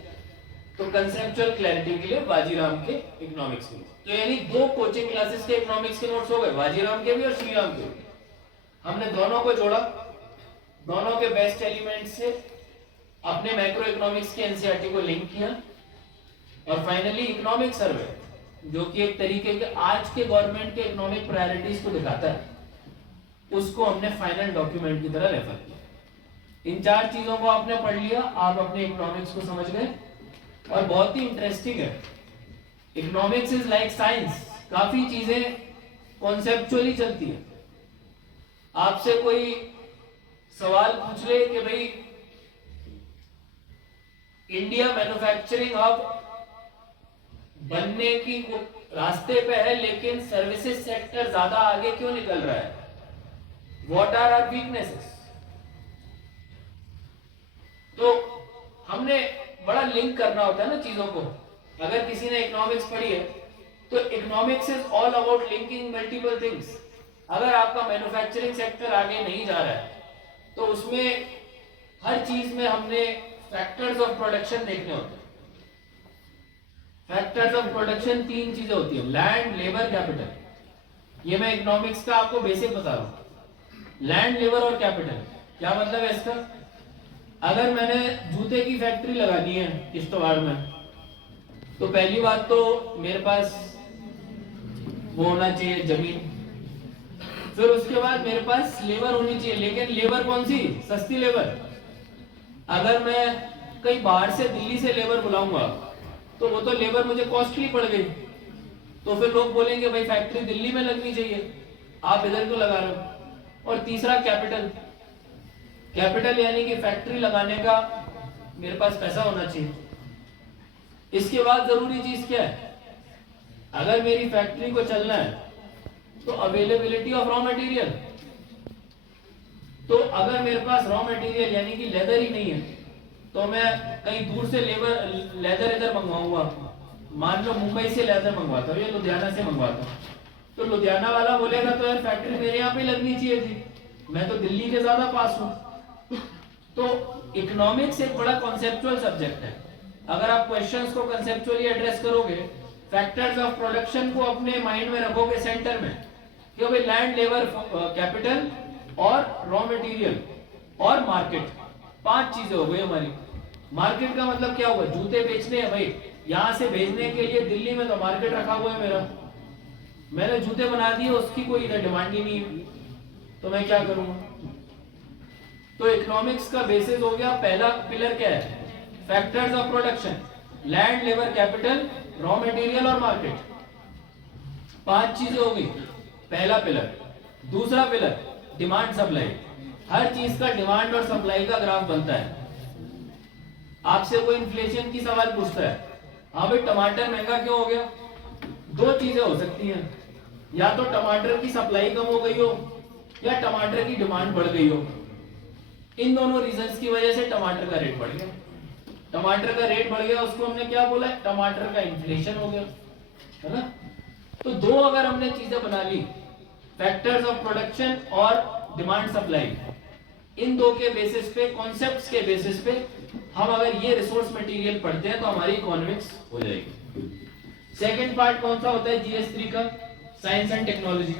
तो कंसेप्चुअल क्लैरिटी के लिए वाजीराम के इकोनॉमिक्स के। तो यानी 2 कोचिंग क्लासेस के इकोनॉमिक्स के नोट्स हो गए, वाजीराम के भी और श्रीराम के भी। हमने दोनों को जोड़ा, दोनों के बेस्ट एलिमेंट्स से अपने मैक्रो इकोनॉमिक्स के एनसीईआरटी को लिंक किया, और फाइनली इकोनॉमिक सर्वे, जो कि एक तरीके के आज के गवर्नमेंट के इकोनॉमिक प्रायोरिटीज को दिखाता है, उसको हमने फाइनल डॉक्यूमेंट की तरह रेफर किया। इन 4 चीजों को आपने पढ़ लिया, आप अपने इकोनॉमिक्स को समझ गए। और बहुत ही इंटरेस्टिंग है, इकोनॉमिक्स इज लाइक साइंस। काफी चीजें कॉन्सेप्चुअली चलती है। आपसे कोई सवाल पूछ ले कि भाई इंडिया मैन्युफैक्चरिंग हब बनने की रास्ते पे है, लेकिन सर्विसेज सेक्टर ज्यादा आगे क्यों निकल रहा है, व्हाट आर आवर वीकनेसेस। तो हमने बड़ा लिंक करना होता है ना चीजों को। अगर किसी ने इकोनॉमिक्स पढ़ी है तो economics is all about linking multiple things. अगर आपका मैन्युफैक्चरिंग सेक्टर आगे नहीं जा रहा है तो उसमें हर चीज में हमने फैक्टर्स ऑफ प्रोडक्शन देखने होते हैं। फैक्टर्स ऑफ प्रोडक्शन 3 चीजें होती है, लैंड, लेबर, कैपिटल। ये मैं इकोनॉमिक्स का आपको बेसिक बता रहा हूं। लैंड, लेबर और कैपिटल क्या मतलब है इसका। अगर मैंने जूते की फैक्ट्री लगानी है किश्तवाड़ में, तो पहली बात तो मेरे पास वो होना चाहिए जमीन, फिर उसके बाद मेरे पास लेबर होनी चाहिए, लेकिन लेबर कौन सी, सस्ती लेबर। अगर मैं कहीं बाहर से दिल्ली से लेबर बुलाऊंगा तो वो तो लेबर मुझे कॉस्टली पड़ गई, तो फिर लोग बोलेंगे भाई फैक्ट्री दिल्ली में लगनी चाहिए, आप इधर क्यों लगा रहे हो। और तीसरा कैपिटल। कैपिटल यानी कि फैक्ट्री लगाने का मेरे पास पैसा होना चाहिए। इसके बाद जरूरी चीज क्या है, अगर मेरी फैक्ट्री को चलना है तो अवेलेबिलिटी ऑफ रॉ मटेरियल। तो अगर मेरे पास रॉ मटेरियल यानी कि लेदर ही नहीं है तो मैं कहीं दूर से लेदर इधर मंगवाऊंगा। मान लो मुंबई से लेदर मंगवाता हूँ या लुधियाना से मंगवाता हूँ, तो लुधियाना वाला बोलेगा तो यार फैक्ट्री मेरे यहाँ पे लगनी चाहिए थी, मैं तो दिल्ली के ज्यादा पास हूँ। तो इकोनॉमिक्स एक बड़ा कॉन्सेप्चुअल सब्जेक्ट है। अगर आप क्वेश्चंस को कॉन्सेप्चुअली एड्रेस करोगे, फैक्टर्स ऑफ प्रोडक्शन को अपने माइंड में रखोगे सेंटर में, कि भाई लैंड, लेबर, कैपिटल और रॉ मटेरियल और मार्केट, 5 चीजें हो गई हमारी। मार्केट का मतलब क्या होगा, जूते बेचने हैं भाई, यहां से भेजने के लिए दिल्ली में तो मार्केट रखा हुआ है मेरा, मैंने जूते बना दिए, उसकी कोई इधर डिमांड ही नहीं है, तो मैं क्या करूंगा। तो इकोनॉमिक्स का बेसिस हो गया, पहला पिलर क्या है, factors of production, land, labour, capital, raw material और मार्केट। 5 चीजें हो गई, पहला पिलर। दूसरा पिलर डिमांड सप्लाई, हर चीज का डिमांड और सप्लाई का ग्राफ बनता है। आपसे कोई इन्फ्लेशन की सवाल पूछता है, हाँ भाई टमाटर महंगा क्यों हो गया, 2 चीजें हो सकती हैं, या तो टमाटर की सप्लाई कम हो गई हो या टमाटर की डिमांड बढ़ गई हो। इन दोनों रीजंस की वजह से टमाटर का रेट बढ़ गया। टमाटर का रेट बढ़ गया, उसको हमने क्या बोला, टमाटर का इन्फ्लेशन हो गया, है ना। तो 2 अगर हमने चीजें बना ली, फैक्टर्स ऑफ प्रोडक्शन और डिमांड सप्लाई, इन 2 के बेसिस पे, कॉन्सेप्ट्स के बेसिस पे हम अगर ये रिसोर्स मटेरियल पढ़ते हैं तो हमारी इकोनॉमिक्स हो जाएगी। सेकंड पार्ट कौन सा होता है GS3 का, साइंस एंड टेक्नोलॉजी।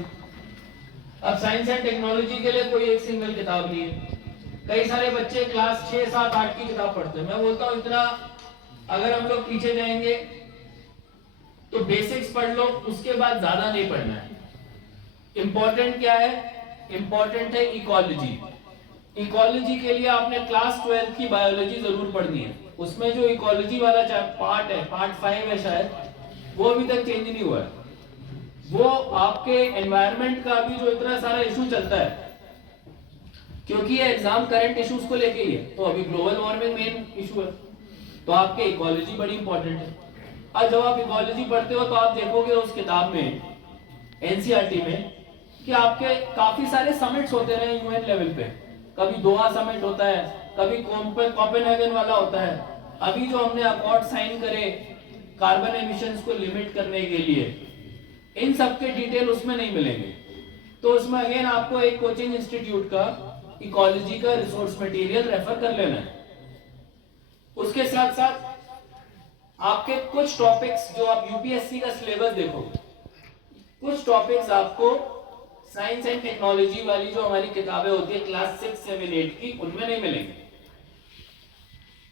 अब साइंस एंड टेक्नोलॉजी के लिए कोई एक सिंगल किताब नहीं है। कई सारे बच्चे क्लास 6, 7, 8 की किताब पढ़ते हैं। मैं बोलता हूं इतना अगर हम लोग पीछे जाएंगे तो बेसिक्स पढ़ लो, उसके बाद ज्यादा नहीं पढ़ना है। इंपॉर्टेंट क्या है, इंपॉर्टेंट है इकोलॉजी। इकोलॉजी के लिए आपने क्लास 12 की बायोलॉजी जरूर पढ़नी है। उसमें जो इकोलॉजी वाला पार्ट है, पार्ट 5 है शायद, वो अभी तक चेंज नहीं हुआ है। वो आपके एनवायरनमेंट का भी जो इतना सारा इशू चलता है, क्योंकि ये एग्जाम करंट इश्यूज को लेके ही है, तो अभी ग्लोबल वार्मिंग मेन इशू है, तो आपके इकोलॉजी बड़ी इंपॉर्टेंट है। अब जब आप इकोलॉजी पढ़ते हो तो आप देखोगे उस किताब में, एनसीईआरटी में, कि आपके काफी सारे समिट्स होते रहे यूएन लेवल पे। कभी दोहा समिट होता है, कभी कोपेनहेगन वाला होता है। अभी जो हमने अकॉर्ड साइन करे कार्बन एमिशंस को लिमिट करने के लिए, इन सब के डिटेल उसमें नहीं मिलेंगे। तो उसमें अगेन आपको एक कोचिंग इंस्टीट्यूट का इकोलॉजी का रिसोर्स मटेरियल रेफर कर लेना है। उसके साथ साथ आपके कुछ टॉपिक्स जो आप यूपीएससी का सिलेबस देखोगे, कुछ टॉपिक्स आपको साइंस एंड टेक्नोलॉजी वाली जो हमारी किताबें होती है क्लास 6, 7, 8 की, उनमें नहीं मिलेंगे।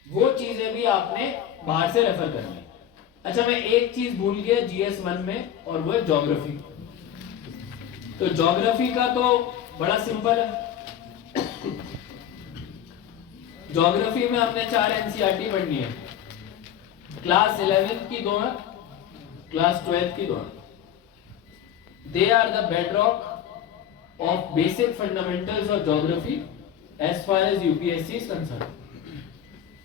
वो चीजें भी आपने बाहर से रेफर करनी है। अच्छा, मैं एक चीज भूल गया GS1 में, और वो है ज्योग्राफी। तो ज्योग्राफी का तो बड़ा सिंपल है। ज्योग्राफी में हमने 4 एनसीईआरटी पढ़नी है। क्लास 11 की 2 है, क्लास 12 की 2 है। They are the bedrock of basic fundamentals of geography as far as UPSC is concern.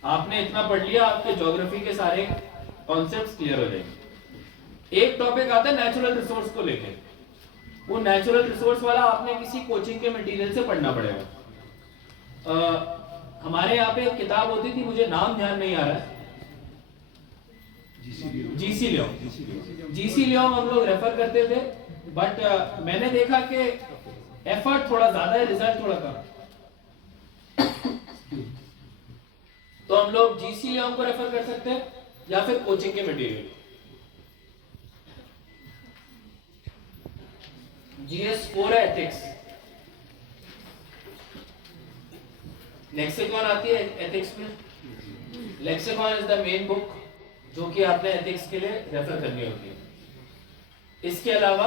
आपने इतना पढ़ लिया, आपके ज्योग्राफी के सारे कॉन्सेप्ट्स क्लियर हो जाएंगे। एक टॉपिक आता है नेचुरल रिसोर्स को लेकर। वो नेचुरल रिसोर्स वाला आपने किसी कोचिंग के मटेरियल से पढ़ना पड़ेगा। हमारे यहाँ पे एक किताब होती थी, मुझे नाम ध्यान नहीं आ रहा है, जीसी लियोंग हम लोग रेफर करते थे, बट मैंने देखा कि एफर्ट थोड़ा ज्यादा है, रिजल्ट थोड़ा कम। तो हम लोग जीसी लियोंग को रेफर कर सकते हैं या फिर कोचिंग के मटेरियल। GS4 है एथिक्स। लेक्सिकॉन आती है एथिक्स में। Lexicon is the main book जो कि आपने एथिक्स के लिए रेफर करनी होती है। इसके अलावा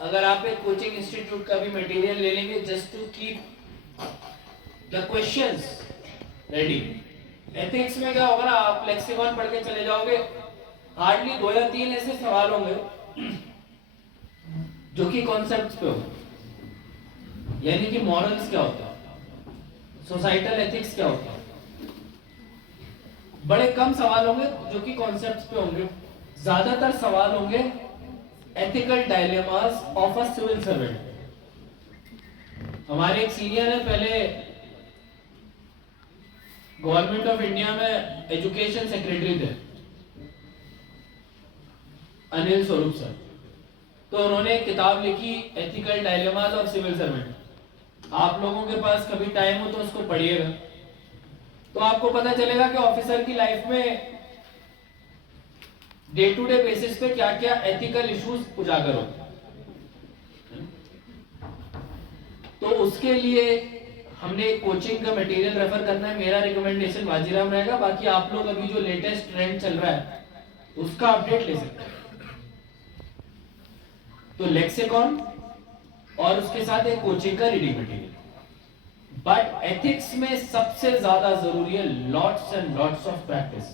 अगर आप एक कोचिंग इंस्टीट्यूट का भी मटेरियल ले लेंगे just to keep the questions ready. Ethics में क्या होगा ना, आप लेक्सिकॉन पढ़ के चले जाओगे, हार्डली 2 या 3 ऐसे सवाल होंगे जो कि कॉन्सेप्ट्स पे होंगे, यानी कि मॉरल्स क्या होता है, सोसाइटल एथिक्स क्या होता है। बड़े कम सवाल होंगे जो कि कॉन्सेप्ट्स पे होंगे। ज्यादातर सवाल होंगे ethical dilemmas of a civil servant. हमारे एक सीनियर है, पहले गवर्नमेंट ऑफ इंडिया में एजुकेशन सेक्रेटरी थे, अनिल स्वरूप सर। तो उन्होंने एक किताब लिखी, ethical dilemmas of civil servant. आप लोगों के पास कभी टाइम हो तो उसको पढ़िएगा, तो आपको पता चलेगा कि ऑफिसर की लाइफ में डे टू डे बेसिस पे क्या क्या एथिकल इश्यूज उजागर होते हैं। तो उसके लिए हमने एक कोचिंग का मटेरियल रेफर करना है। मेरा रिकमेंडेशन वाजीराम रहेगा, बाकी आप लोग अभी जो लेटेस्ट ट्रेंड चल रहा है उसका अपडेट ले सकते हैं। तो लेक्सिकॉन और उसके साथ एक कोचिंग का रीडिंग मटेरियल। बट एथिक्स में सबसे ज्यादा जरूरी है lots and lots of practice,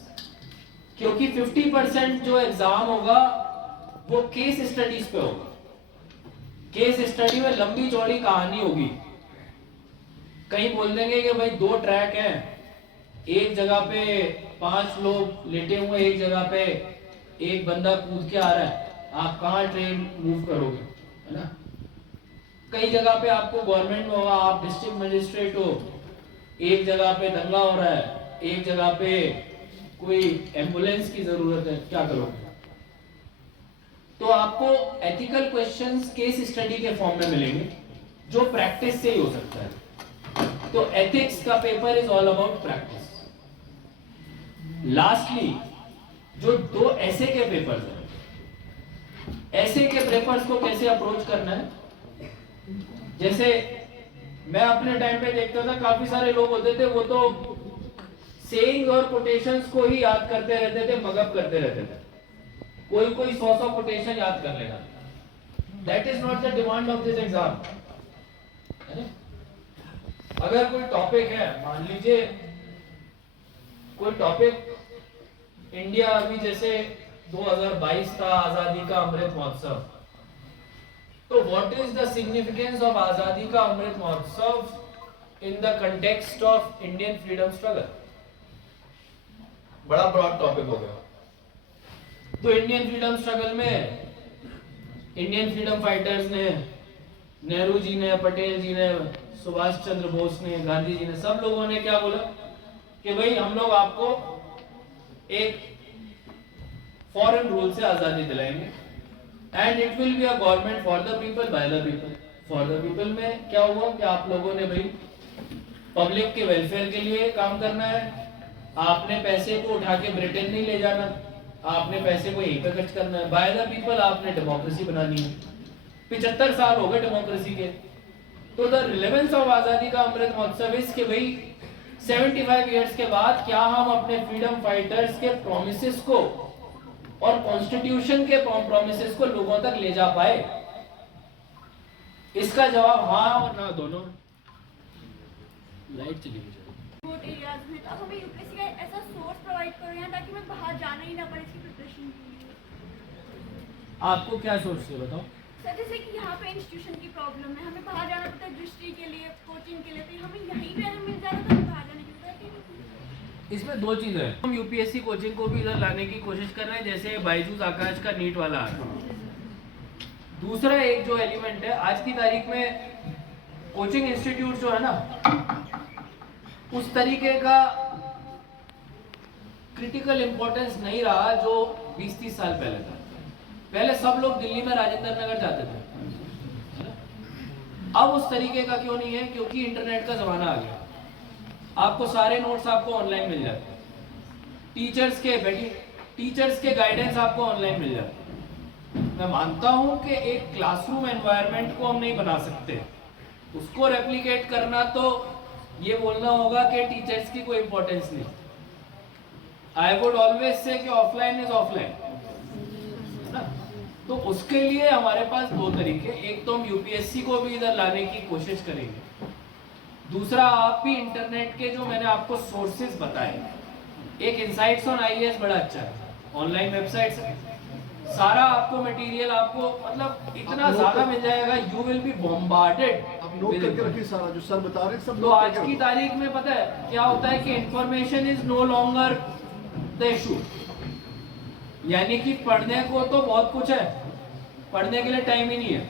क्योंकि 50% जो एग्जाम होगा वो केस स्टडीज पे होगा। केस स्टडी में लंबी चौड़ी कहानी होगी। कहीं बोल देंगे कि भाई 2 ट्रैक हैं, एक जगह पे 5 लोग लेटे हुए, एक जगह पे एक बंदा कूद के आ रहा है, आप कहाँ ट्रेन मूव करोगे, है ना। कई जगह पे आपको गवर्नमेंट में होगा, आप डिस्ट्रिक्ट मजिस्ट्रेट हो, एक जगह पे दंगा हो रहा है, एक जगह पे कोई एम्बुलेंस की जरूरत है, क्या करोगे। तो आपको एथिकल क्वेश्चंस केस स्टडी के फॉर्म में मिलेंगे, जो प्रैक्टिस से ही हो सकता है। तो एथिक्स का paper is all about practice. Lastly जो 2 ऐसे के पेपर्स हैं, ऐसे के पेपर्स को कैसे अप्रोच करना है, जैसे मैं अपने टाइम पे देखता था काफी सारे लोग होते थे, वो तो सेइंग और कोटेशंस को ही याद करते रहते थे, मगअप करते रहते थे, कोई 100 कोटेशन याद कर लेगा। That is not the demand of this exam. अगर कोई टॉपिक है, मान लीजिए कोई टॉपिक, इंडिया अभी जैसे 2022 का आजादी का अमृत महोत्सव, तो what is the significance of आजादी का Amrit Mahotsav in the context of Indian freedom struggle. बड़ा ब्रॉड टॉपिक हो गया। तो इंडियन फ्रीडम स्ट्रगल में इंडियन फ्रीडम फाइटर्स ने, नेहरू जी ने, पटेल जी ने, सुभाष चंद्र बोस ने, गांधी जी ने, सब लोगों ने क्या बोला कि भाई हम लोग आपको एक फॉरेन रूल से आजादी दिलाएंगे, and it will be a government for the people by the people. For the people में क्या हुआ कि आप लोगों ने भाई पब्लिक के वेलफेयर के लिए काम करना है, आपने पैसे को उठा के ब्रिटेन नहीं ले जाना, आपने पैसे को यहीं पे खर्च करना है। बाय द पीपल आपने डेमोक्रेसी बनानी है। 75 साल हो गए डेमोक्रेसी के। तो द रिलेवेंस ऑफ आजादी का अमृत महोत्सव इस के भाई 75 इयर्स के बाद क्या हम अपने फ्रीडम फाइटर्स के प्रोमिसेस को और कॉन्स्टिट्यूशन के प्रोमिसेस को लोगों तक ले जा पाए। इसका जवाब हाँ और ना दोनों। लाइट चली गई रिमोट एरियाज में, तो अब हमें यूपीएससी का ऐसा सोर्स प्रोवाइड करो यहाँ, ताकि मैं बाहर जाना ही ना पड़े इसकी प्रिपरेशन के लिए। आपको क्या सोच है बताओ। सर जैसे कि यहाँ पे इंस्टीट्यूशन की प्रॉब्लम है, हमें बाहर जाना पड़ता है दृष्टि के लिए, कोचिंग के लिए, तो हमें यहीं पे अगर मिल जाए तो हमें बाहर जाने की जरूरत है। इसमें 2 चीजें हैं। हम यूपीएससी कोचिंग को भी इधर लाने की कोशिश कर रहे हैं, जैसे बायजूस आकाश का नीट वाला आ रहा है। दूसरा एक जो एलिमेंट है, आज की तारीख में कोचिंग इंस्टीट्यूट जो है ना, उस तरीके का क्रिटिकल इंपॉर्टेंस नहीं रहा जो 20-30 साल पहले था। पहले सब लोग दिल्ली में राजेंद्र नगर जाते थे, अब उस तरीके का क्यों नहीं है, क्योंकि इंटरनेट का जमाना आ गया। आपको सारे नोट्स आपको ऑनलाइन मिल जाते हैं, टीचर्स के गाइडेंस आपको ऑनलाइन मिल जाते हैं। मैं मानता हूं कि एक क्लासरूम एनवायरनमेंट को हम नहीं बना सकते, उसको रेप्लिकेट करना तो ये बोलना होगा कि टीचर्स की कोई इंपॉर्टेंस नहीं। आई वुड ऑलवेज से कि ऑफलाइन इज ऑफलाइन, तो उसके लिए हमारे पास 2 तरीके, एक तो हम यूपीएससी को भी इधर लाने की कोशिश करेंगे, दूसरा आप भी इंटरनेट के जो मैंने आपको सोर्सेज बताए, एक इनसाइट्स ऑन आईएएस बड़ा अच्छा है, ऑनलाइन वेबसाइट्स है, सारा आपको मटेरियल आपको मतलब इतना ज्यादा मिल जाएगा, यू विल बी बॉम्बार्डेड। आप नोट करके रखिए सारा जो सर बता रहे हैं सब। तो आज की तारीख में पता है क्या होता है कि information is no longer the issue, यानी कि पढ़ने को तो बहुत कुछ है, पढ़ने के लिए टाइम ही नहीं है।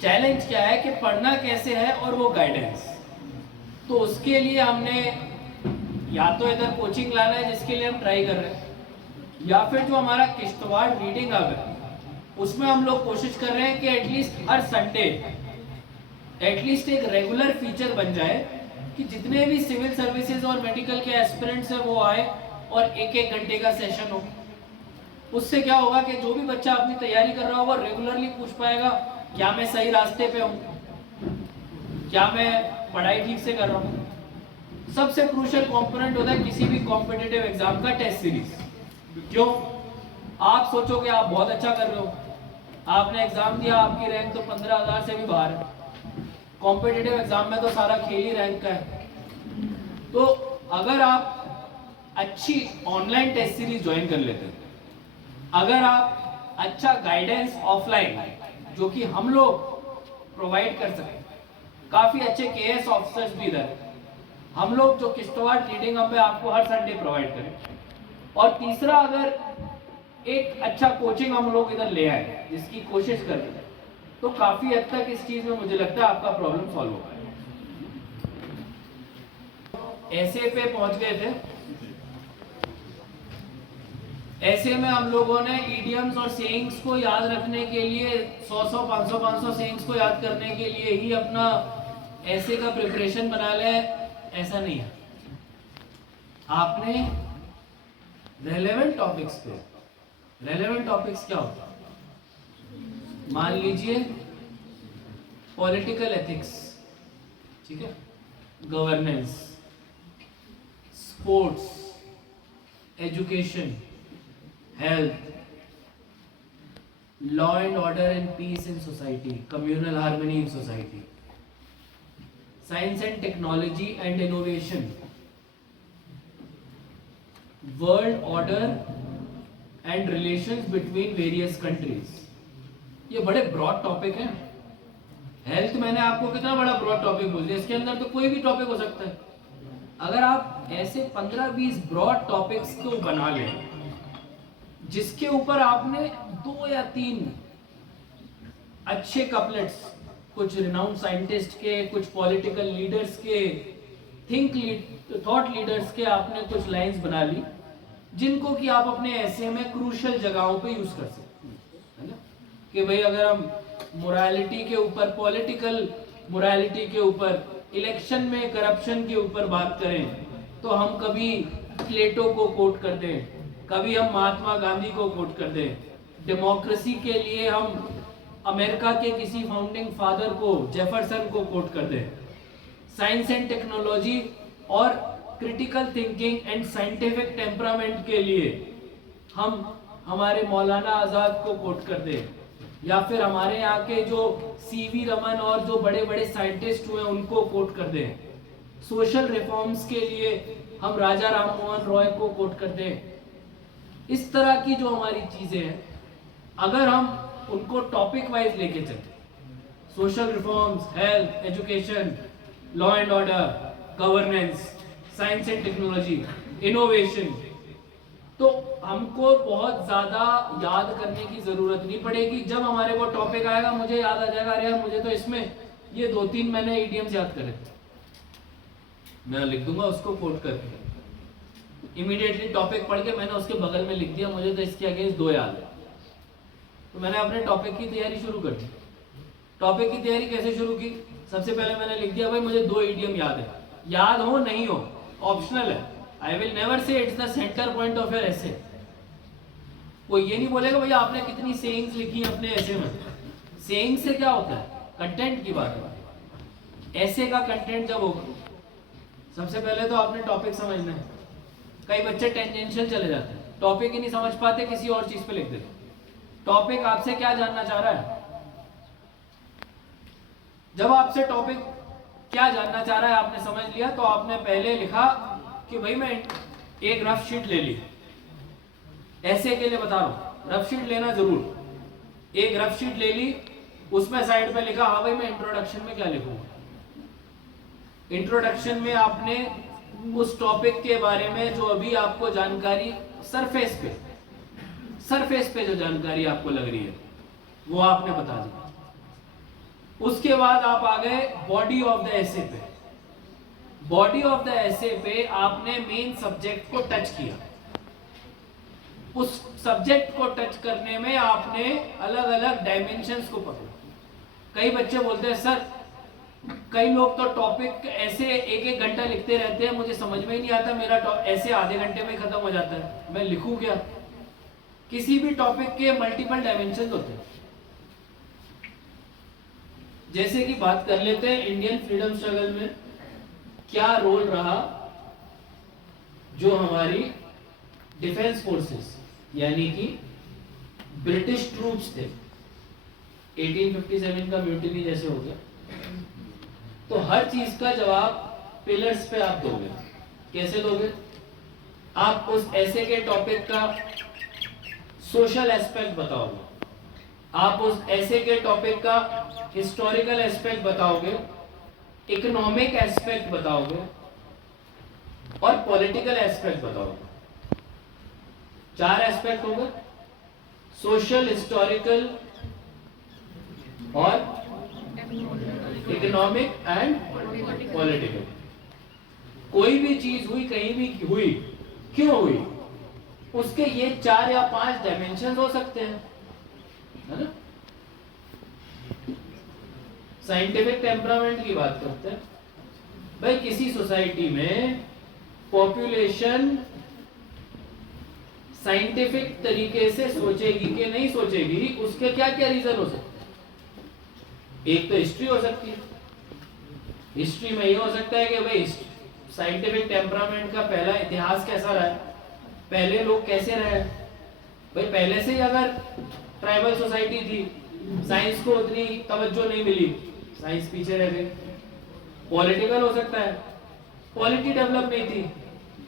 चैलेंज क्या है कि पढ़ना कैसे है और वो गाइडेंस। तो उसके लिए हमने या तो इधर कोचिंग लाना है, जिसके लिए हम ट्राई कर रहे हैं, या फिर जो हमारा किश्तवाड़ रीडिंग हब है उसमें हम लोग कोशिश कर रहे हैं कि एटलीस्ट हर संडे एटलीस्ट एक रेगुलर फीचर बन जाए कि जितने भी सिविल सर्विसेज और मेडिकल के एस्पिरेंट्स हैं वो आए और 1-1 घंटे का सेशन हो। उससे क्या होगा कि जो भी बच्चा अपनी तैयारी कर रहा होगा रेगुलरली पूछ पाएगा क्या मैं सही रास्ते पे हूँ, क्या मैं पढ़ाई ठीक से कर रहा हूँ। सबसे क्रूशियल कंपोनेंट होता है किसी भी कॉम्पिटिटिव एग्जाम का टेस्ट सीरीज। क्यों? आप सोचो कि आप बहुत अच्छा कर रहे हो, आपने एग्जाम दिया, आपकी रैंक तो 15,000 से भी बाहर है। कॉम्पिटिटिव एग्जाम में तो सारा खेल ही रैंक का है। तो अगर आप अच्छी ऑनलाइन टेस्ट सीरीज ज्वाइन कर लेते हैं, अगर आप अच्छा गाइडेंस ऑफलाइन जो कि हम लोग प्रोवाइड कर सकें, काफी अच्छे केएस ऑफिसर्स भी इधर हम लोग जो किश्तवाड़ रीडिंग हब में आपको हर संडे प्रोवाइड करें। और तीसरा, अगर एक अच्छा कोचिंग हम लोग इधर ले आए जिसकी कोशिश कर रहे हैं, तो काफी हद तक इस चीज में मुझे लगता है आपका प्रॉब्लम सॉल्व हो पाएगा। ऐसे पे पहुंच गए थे, ऐसे में हम लोगों ने ईडियम्स और सेइंग्स को याद रखने के लिए 100 500 सेइंग्स को याद करने के लिए ही अपना ऐसे का प्रिपरेशन बना लिया, ऐसा नहीं है। आपने रेलेवेंट टॉपिक्स पे, रेलेवेंट टॉपिक्स क्या होता है? मान लीजिए पॉलिटिकल एथिक्स, ठीक है, governance, sports, education, health, law and order and peace in society, communal harmony in society, science and technology and innovation, world order and relations between various countries। ये बड़े broad topic हैं। Health मैंने आपको कितना बड़ा broad topic बोल दिया, इसके अंदर तो कोई भी टॉपिक हो सकता है। अगर आप ऐसे 15-20 ब्रॉड टॉपिक्स को बना लें जिसके ऊपर आपने 2 या 3 अच्छे कपलेट्स, कुछ रिनाउंड साइंटिस्ट के, कुछ पॉलिटिकल लीडर्स के, थॉट लीडर्स के आपने कुछ लाइंस बना ली जिनको कि आप अपने ऐसे में क्रूशियल जगहों पे यूज कर सकते हैं, है ना? कि भाई अगर हम मोरालिटी के ऊपर, पॉलिटिकल मोरालिटी के ऊपर, इलेक्शन में करप्शन के ऊपर बात करें तो हम कभी प्लेटो को कोट कर दें, कभी हम महात्मा गांधी को कोट कर दें, डेमोक्रेसी के लिए हम अमेरिका के किसी फाउंडिंग फादर को, जेफरसन को कोट कर दें, साइंस एंड टेक्नोलॉजी और critical thinking and scientific temperament के लिए हम हमारे मौलाना आज़ाद को कोट कर दें, या फिर हमारे यहाँ के जो सीवी रमन और जो बड़े बड़े साइंटिस्ट हुए उनको कोट कर दें, सोशल रिफॉर्म्स के लिए हम राजा राम मोहन रॉय को कोट कर दें। इस तरह की जो हमारी चीजें हैं, अगर हम उनको टॉपिक वाइज लेके चलते, social reforms, health, education, law and order, governance, science and technology, innovation, तो हमको बहुत ज्यादा याद करने की जरूरत नहीं पड़ेगी। जब हमारे को टॉपिक आएगा मुझे याद आ जाएगा, अरे यार मुझे तो इसमें ये 2-3 मैंने ईडियम्स याद करे थे, मैं लिख दूंगा उसको कोट करके। इमीडिएटली टॉपिक पढ़ के मैंने उसके बगल में लिख दिया, मुझे तो इसके अगेंस्ट 2 याद है, तो मैंने अपने टॉपिक की तैयारी शुरू कर दी। टॉपिक की तैयारी कैसे शुरू की? सबसे पहले मैंने लिख दिया भाई मुझे 2 ईडियम याद है, याद हो नहीं हो ऑप्शनल है, I will never say it's the centre point of your एसे। वो ये नहीं बोलेगा भैया आपने कितनी सेइंग्स लिखी अपने एसे में। सेइंग से क्या होता है? कंटेंट की बात है। एसे का कंटेंट जब होगा, सबसे पहले तो आपने टॉपिक समझना है। कई बच्चे टेंजेंशियल चले जाते हैं, टॉपिक ही नहीं समझ पाते, किसी और चीज पे लिख देते। टॉपिक आपसे क्या जानना चाह रहा है? जब आपसे टॉपिक क्या जानना चाह रहा है आपने समझ लिया, तो आपने पहले लिखा कि भाई मैं एक रफ शीट ले ली, ऐसे के लिए बता रहा हूं, रफ शीट लेना जरूर। एक रफ शीट ले ली, उसमें साइड पे लिखा हाँ भाई मैं इंट्रोडक्शन में क्या लिखूंगा। इंट्रोडक्शन में आपने उस टॉपिक के बारे में जो अभी आपको जानकारी सरफेस पे जो जानकारी आपको लग रही है वो आपने बता दी। उसके बाद आप आ गए बॉडी ऑफ द एसे पे। बॉडी ऑफ द एसे पे आपने मेन सब्जेक्ट को टच किया। उस सब्जेक्ट को टच करने में आपने अलग अलग डायमेंशंस को पकड़ा। कई बच्चे बोलते हैं सर, कई लोग तो टॉपिक ऐसे 1-1 घंटा लिखते रहते हैं, मुझे समझ में ही नहीं आता, मेरा ऐसे आधे घंटे में खत्म हो जाता है, मैं लिखूं क्या? किसी भी टॉपिक के मल्टीपल डायमेंशंस होते हैं। जैसे कि बात कर लेते हैं इंडियन फ्रीडम स्ट्रगल में क्या रोल रहा जो हमारी डिफेंस फोर्सेस यानी कि ब्रिटिश ट्रूप्स थे। 1857 का म्यूटिनी जैसे हो गया, तो हर चीज का जवाब पिलर्स पे आप दोगे। कैसे दोगे? आप उस ऐसे के टॉपिक का सोशल एस्पेक्ट बताओगे, आप उस ऐसे के टॉपिक का हिस्टोरिकल एस्पेक्ट बताओगे, इकोनॉमिक एस्पेक्ट बताओगे और पॉलिटिकल एस्पेक्ट बताओगे। 4 एस्पेक्ट होंगे, सोशल, हिस्टोरिकल और इकोनॉमिक एंड पॉलिटिकल। कोई भी चीज हुई, कहीं भी हुई, क्यों हुई, उसके ये 4 या 5 डायमेंशन हो सकते हैं, है ना। साइंटिफिक टेम्परामेंट की बात करते हैं। भाई किसी सोसाइटी में पॉपुलेशन साइंटिफिक तरीके से सोचेगी कि नहीं सोचेगी, उसके क्या क्या रीजन हो सकते हैं। एक तो हिस्ट्री हो सकती है। हिस्ट्री में ये हो सकता है कि भाई साइंटिफिक टेम्परामेंट का पहला इतिहास कैसा रहा है, पहले लोग कैसे रहे। भाई पहले से ही अगर ट्राइबल सोसाइटी थी, साइंस को उतनी तवज्जो नहीं मिली, साइंस पीछे रह गई। पॉलिटिकल हो सकता है, पॉलिटी डेवलप नहीं थी,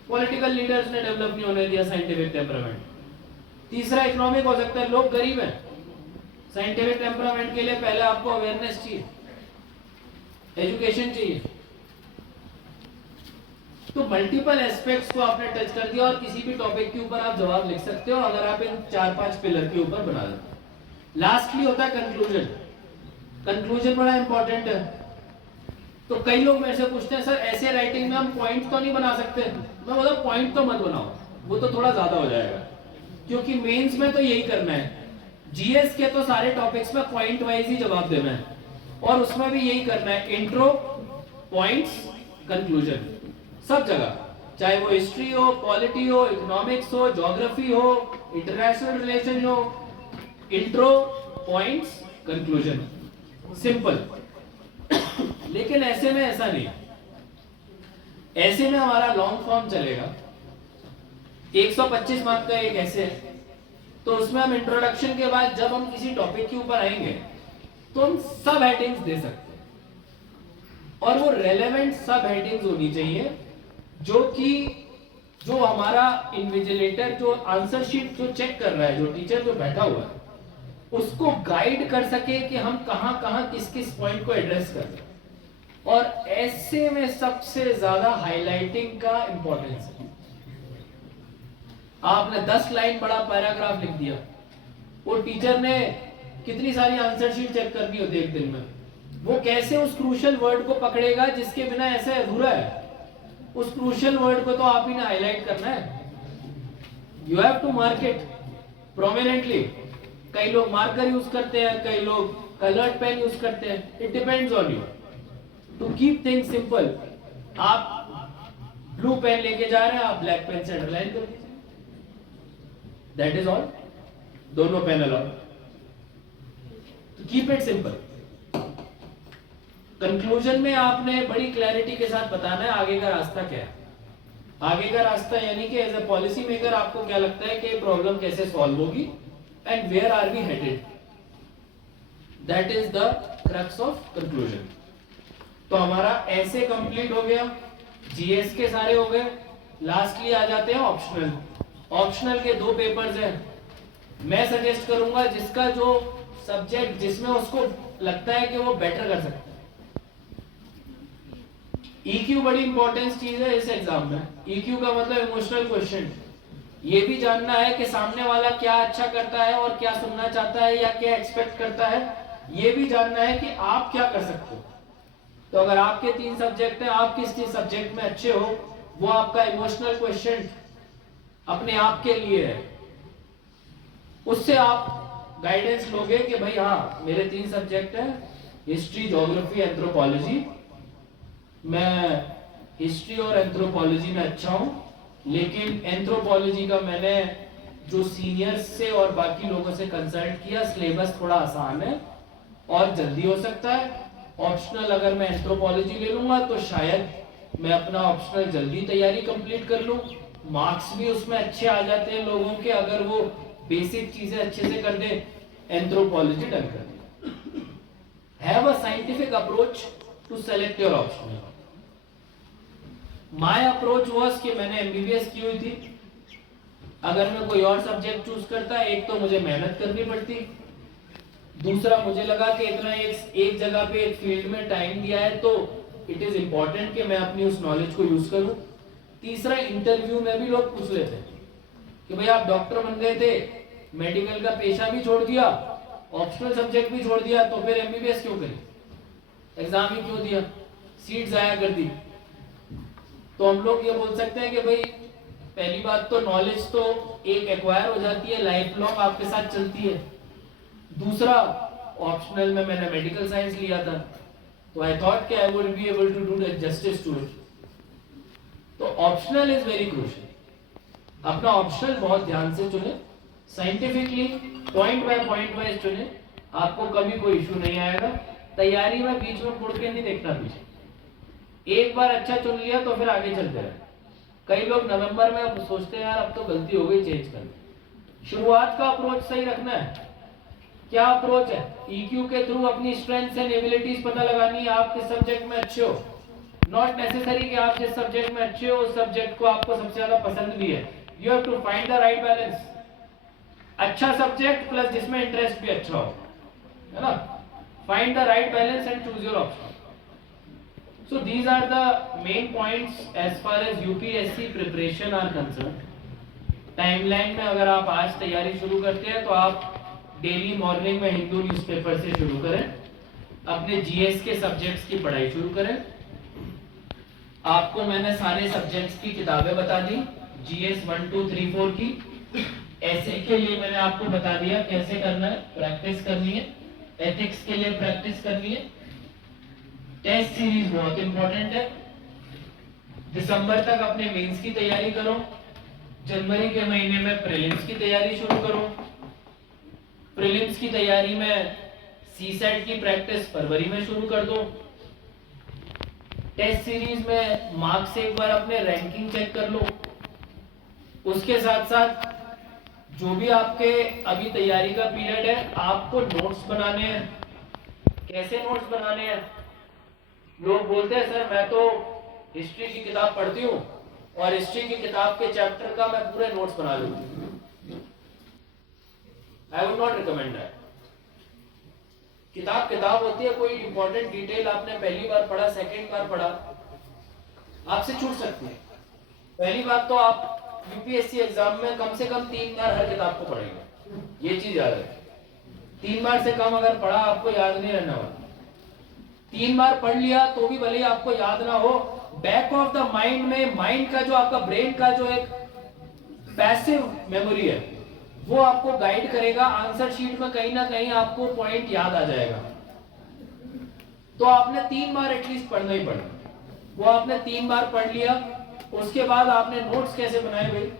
पॉलिटिकल लीडर्स ने डेवलप नहीं होने दिया साइंटिफिक टेम्परामेंट। तीसरा इकोनॉमिक हो सकता है, लोग गरीब हैं। साइंटिफिक टेम्परामेंट के लिए पहले आपको अवेयरनेस चाहिए, एजुकेशन चाहिए। तो मल्टीपल एस्पेक्ट्स को आपने टच कर दिया और किसी भी टॉपिक के ऊपर आप जवाब लिख सकते हो अगर आप इन 4-5 पिलर के ऊपर बना देते। लास्टली होता है कंक्लूजन। कंक्लूजन बड़ा इंपॉर्टेंट है। तो कई लोग मेरे से पूछते हैं, सर ऐसे राइटिंग में हम पॉइंट तो नहीं बना सकते। मैं बोला पॉइंट तो मत बनाओ, वो तो थोड़ा ज्यादा हो जाएगा, क्योंकि मेंस में तो यही करना है। जीएस के तो सारे टॉपिक्स में पॉइंट वाइज ही जवाब देना है और उसमें भी यही करना है, इंट्रो, पॉइंट्स, कंक्लूजन, सब जगह, चाहे वो हिस्ट्री हो, पॉलिटी हो, इकोनॉमिक्स हो, ज्योग्राफी हो, इंटरनेशनल रिलेशन हो, इंट्रो, पॉइंट्स, कंक्लूजन, सिंपल। लेकिन ऐसे में ऐसा नहीं, ऐसे में हमारा लॉन्ग फॉर्म चलेगा। 125 मार्क का एक ऐसे है, तो उसमें हम इंट्रोडक्शन के बाद जब हम किसी टॉपिक के ऊपर आएंगे तो हम सब हेडिंग्स दे सकते हैं और वो रेलेवेंट सब हेडिंग्स होनी चाहिए जो हमारा इन्विजिलेटर जो आंसर शीट जो चेक कर रहा है, जो टीचर जो बैठा हुआ है, उसको गाइड कर सके कि हम कहां कहां किस किस पॉइंट को एड्रेस कर रहे हैं। और ऐसे में सबसे ज्यादा हाईलाइटिंग का इंपॉर्टेंस है। आपने 10 लाइन बड़ा पैराग्राफ लिख दिया, वो टीचर ने कितनी सारी आंसर शीट चेक करनी होती है एक दिन में, वो कैसे उस क्रूशियल वर्ड को पकड़ेगा जिसके बिना ऐसे अधूरा है। उस क्रूशियल वर्ड को तो आप ही ने हाईलाइट करना है। You have to mark it prominently. कई लोग मार्कर यूज करते हैं, कई लोग कलर्ड पेन यूज करते हैं, it depends on you to keep things simple. आप ब्लू पेन लेके जा रहे हैं, आप ब्लैक पेन से अंडरलाइन कर दीजिए, दैट इज ऑल। दोनों पेन अलाउ, तो कीप इट सिंपल। कंक्लूजन में आपने बड़ी क्लैरिटी के साथ बताना है आगे का रास्ता क्या है। आगे का रास्ता यानी कि एज ए पॉलिसी मेकर आपको क्या लगता है कि प्रॉब्लम कैसे सॉल्व होगी and where are we headed, that is the crux of conclusion. तो हमारा ऐसे कंप्लीट हो गया, जीएस के सारे हो गए। लास्टली आ जाते हैं ऑप्शनल। ऑप्शनल के 2 पेपर्स हैं। मैं सजेस्ट करूंगा जिसका जो सब्जेक्ट जिसमें उसको लगता है कि वो बेटर कर सकता है। EQ बड़ी इंपॉर्टेंट चीज है इस एग्जाम में। EQ का मतलब इमोशनल क्वेश्चन। ये भी जानना है कि सामने वाला क्या अच्छा करता है और क्या सुनना चाहता है या क्या एक्सपेक्ट करता है। ये भी जानना है कि आप क्या कर सकते हो। तो अगर आपके 3 सब्जेक्ट हैं, आप किस चीज सब्जेक्ट में अच्छे हो, वो आपका इमोशनल क्वेश्चन अपने आप के लिए है। उससे आप गाइडेंस लोगे कि भाई हाँ मेरे 3 सब्जेक्ट हैं, हिस्ट्री, ज्योग्राफी, एंथ्रोपोलॉजी। मैं हिस्ट्री और एंथ्रोपोलॉजी में अच्छा हूं, लेकिन एंथ्रोपोलॉजी का मैंने जो सीनियर्स से और बाकी लोगों से कंसल्ट किया, सिलेबस थोड़ा आसान है और जल्दी हो सकता है। ऑप्शनल अगर मैं एंथ्रोपोलॉजी ले लूंगा तो शायद मैं अपना ऑप्शनल जल्दी तैयारी कंप्लीट कर लूं। मार्क्स भी उसमें अच्छे आ जाते हैं लोगों के अगर वो बेसिक चीजें अच्छे से कर दे। एंथ्रोपोलॉजी डन कर दे। Have a scientific approach to select your optional. My approach was कि मैंने एमबीबीएस की हुई थी। अगर मैं कोई और सब्जेक्ट चूज करता, एक तो मुझे मेहनत करनी पड़ती, दूसरा, मुझे लगा कि इतना एक जगह पे एक फील्ड में टाइम दिया है तो इट इज इम्पोर्टेंट कि मैं अपनी उस नॉलेज को यूज करूं। तीसरा, इंटरव्यू में भी लोग पूछ लेते हैं कि भाई आप डॉक्टर बन गए थे, मेडिकल का पेशा भी छोड़ दिया, ऑप्शनल सब्जेक्ट भी छोड़ दिया, तो फिर एमबीबीएस क्यों करी, एग्जाम ही क्यों दिया, सीट जाया कर दी। तो हम लोग ये बोल सकते हैं कि भाई पहली बात तो नॉलेज तो एक एक्वायर हो जाती है, लाइफ लॉन्ग आपके साथ चलती है। दूसरा, ऑप्शनल में मैंने मेडिकल साइंस लिया था, तो आई थॉट कि I would be able to do the justice to it. तो ऑप्शनल इज वेरी क्रूशियल। अपना ऑप्शनल बहुत ध्यान से चुने, scientifically point by point wise चुने, आपको कभी कोई इशू नहीं आएगा। तैयारी में बीच में मुड़ के नहीं देखना पीछे, एक बार अच्छा चुन लिया तो फिर आगे चलते रहे। कई लोग नवंबर में अब सोचते हैं यार अब तो गलती हो गई, चेंज कर। शुरुआत का अप्रोच सही रखना है। क्या अप्रोच है? EQ के थ्रू अपनी स्ट्रेंथ्स एंड एबिलिटीज पता लगानी है, आप किस सब्जेक्ट में अच्छे हो। नॉट नेसेसरी कि आप जिस सब्जेक्ट में अच्छे हो उस सब्जेक्ट को आपको सबसे ज्यादा पसंद भी है। You have to find the right balance. अच्छा सब्जेक्ट प्लस जिसमें इंटरेस्ट भी अच्छा हो, है ना। Find the right balance and choose your option. So these are the main points as far as UPSC preparation are concerned. Timeline में अगर आप आज तैयारी शुरू करते हैं तो आप डेली मॉर्निंग में हिंदू न्यूज़पेपर से शुरू करें, अपने जीएस के सब्जेक्ट्स की पढ़ाई शुरू करें। आपको मैंने सारे सब्जेक्ट्स की किताबें बता दी, जीएस 1 2 3 4 की। ऐसे के लिए मैंने आपको बता दिया कैसे करना है, प्रैक्टिस करनी है। एथिक्स के लिए प्रैक्टिस करनी है। टेस्ट सीरीज बहुत इंपॉर्टेंट है। दिसंबर तक अपने मेंस की तैयारी करो, जनवरी के महीने में प्रीलिम्स की तैयारी शुरू करो। प्रीलिम्स की तैयारी में सीसेट की प्रैक्टिस फरवरी में शुरू कर दो। टेस्ट सीरीज में मार्क्स एक बार अपने रैंकिंग चेक कर लो। उसके साथ साथ जो भी आपके अभी तैयारी का पीरियड है, आपको नोट्स बनाने हैं। कैसे नोट्स बनाने हैं? लोग बोलते हैं सर मैं तो हिस्ट्री की किताब पढ़ती हूँ और हिस्ट्री की किताब के चैप्टर का मैं पूरे नोट्स बना लूंगी। I would not recommend that. किताब होती है, कोई इंपॉर्टेंट डिटेल आपने पहली बार पढ़ा, सेकंड बार पढ़ा, आपसे छूट सकती है। पहली बात तो आप यूपीएससी एग्जाम में कम से कम 3 बार हर किताब को पढ़ेंगे, ये चीज याद रखें। 3 बार से कम अगर पढ़ा आपको याद नहीं रहने वाला। 3 बार पढ़ लिया तो भी भले आपको याद ना हो, बैक ऑफ द माइंड में, माइंड का जो आपका ब्रेन का जो एक पैसिव मेमोरी है वो आपको गाइड करेगा। आंसर शीट में कहीं ना कहीं आपको पॉइंट याद आ जाएगा। तो आपने 3 बार एटलीस्ट पढ़ना ही पड़ना। वो आपने 3 बार पढ़ लिया, उसके बाद आपने नोट्स कैसे बनाए भाई?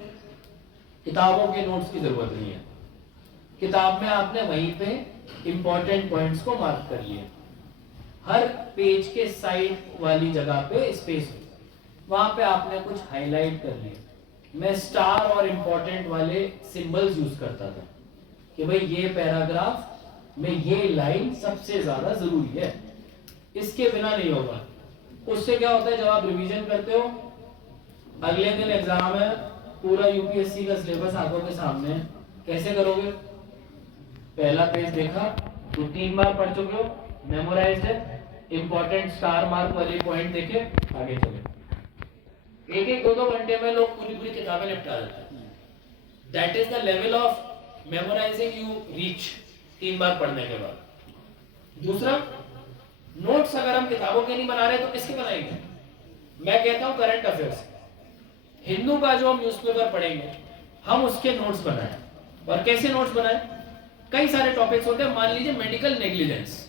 किताबों के नोट्स की जरूरत नहीं है। किताब में आपने वहीं पे इंपॉर्टेंट पॉइंट्स को मार्क कर लिया। हर पेज के साइड वाली जगह पे स्पेस, वहां पे आपने कुछ हाईलाइट कर लिया। मैं स्टार और इंपॉर्टेंट वाले सिंबल्स यूज करता था कि भाई ये पैराग्राफ में ये लाइन सबसे ज्यादा जरूरी है, इसके बिना नहीं होगा। उससे क्या होता है, जब आप रिवीजन करते हो, अगले दिन एग्जाम है, पूरा यूपीएससी का सिलेबस आंखों के सामने है, कैसे करोगे? पहला पेज देखा तो 3 बार पढ़ चुके हो, मेमोराइज्ड है, इंपॉर्टेंट स्टार मार्क वाले पॉइंट देखे, आगे चले। 1-1 2-2 घंटे में लोग पूरी किताबें निपटा देते हैं। That is the level of memorising you reach 3 बार पढ़ने के बाद। दूसरा, नोट्स अगर हम किताबों के नहीं बना रहे तो किसके बनाएंगे? मैं कहता हूं करंट अफेयर्स। हिंदू का जो हम न्यूज़पेपर पढ़ेंगे हम उसके नोट्स बनाएं। और कैसे नोट्स बनाएं? कई सारे टॉपिक्स होते हैं। मान लीजिए मेडिकल नेग्लिजेंस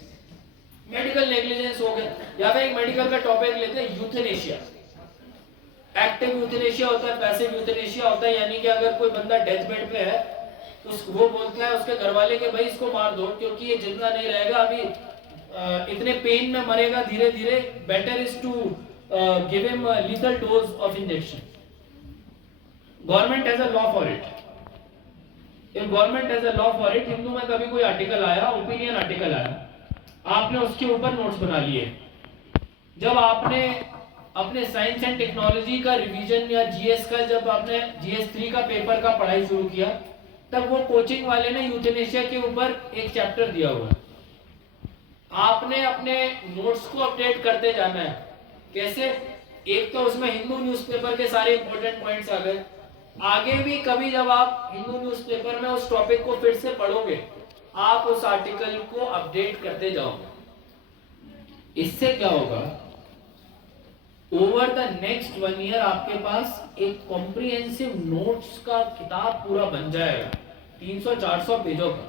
हो गया, या फिर एक मेडिकल का टॉपिक लेते हैं यूथेनेशिया। एक्टिव यूथेनेशिया होता है, पैसिव यूथेनेशिया होता है, यानी कि अगर कोई बंदा डेथ बेड पे है तो वो बोलता है उसके घर वाले के भाई इसको मार दो क्योंकि ये जिंदा नहीं रहेगा, अभी इतने पेन में मरेगा धीरे धीरे, better is to give him lethal dose of injection. Government has a law for it. If government has a law for it, Hindu में कभी कोई आर्टिकल आया, ओपिनियन आर्टिकल आया, आपने उसके ऊपर नोट्स बना लिए। जब आपने अपने साइंस एंड टेक्नोलॉजी का रिवीजन या जीएस का, जब आपने जीएस 3 का पेपर का पढ़ाई शुरू किया, तब वो कोचिंग वाले ने यूथेनेशिया के ऊपर एक चैप्टर दिया हुआ है। आपने अपने नोट्स को अपडेट करते जाना है। कैसे? एक तो उसमें हिंदू न्यूज़पेपर के सारे इंपॉर्टेंट पॉइंट्स आ गए, आगे भी कभी जब आप हिंदू न्यूज़पेपर में उस टॉपिक को फिर से पढ़ोगे, आप उस आर्टिकल को अपडेट करते जाओगे। इससे क्या होगा, ओवर द नेक्स्ट 1 ईयर आपके पास एक कॉम्प्रिहेंसिव नोट्स का किताब पूरा बन जाएगा, 300-400 पेजों का,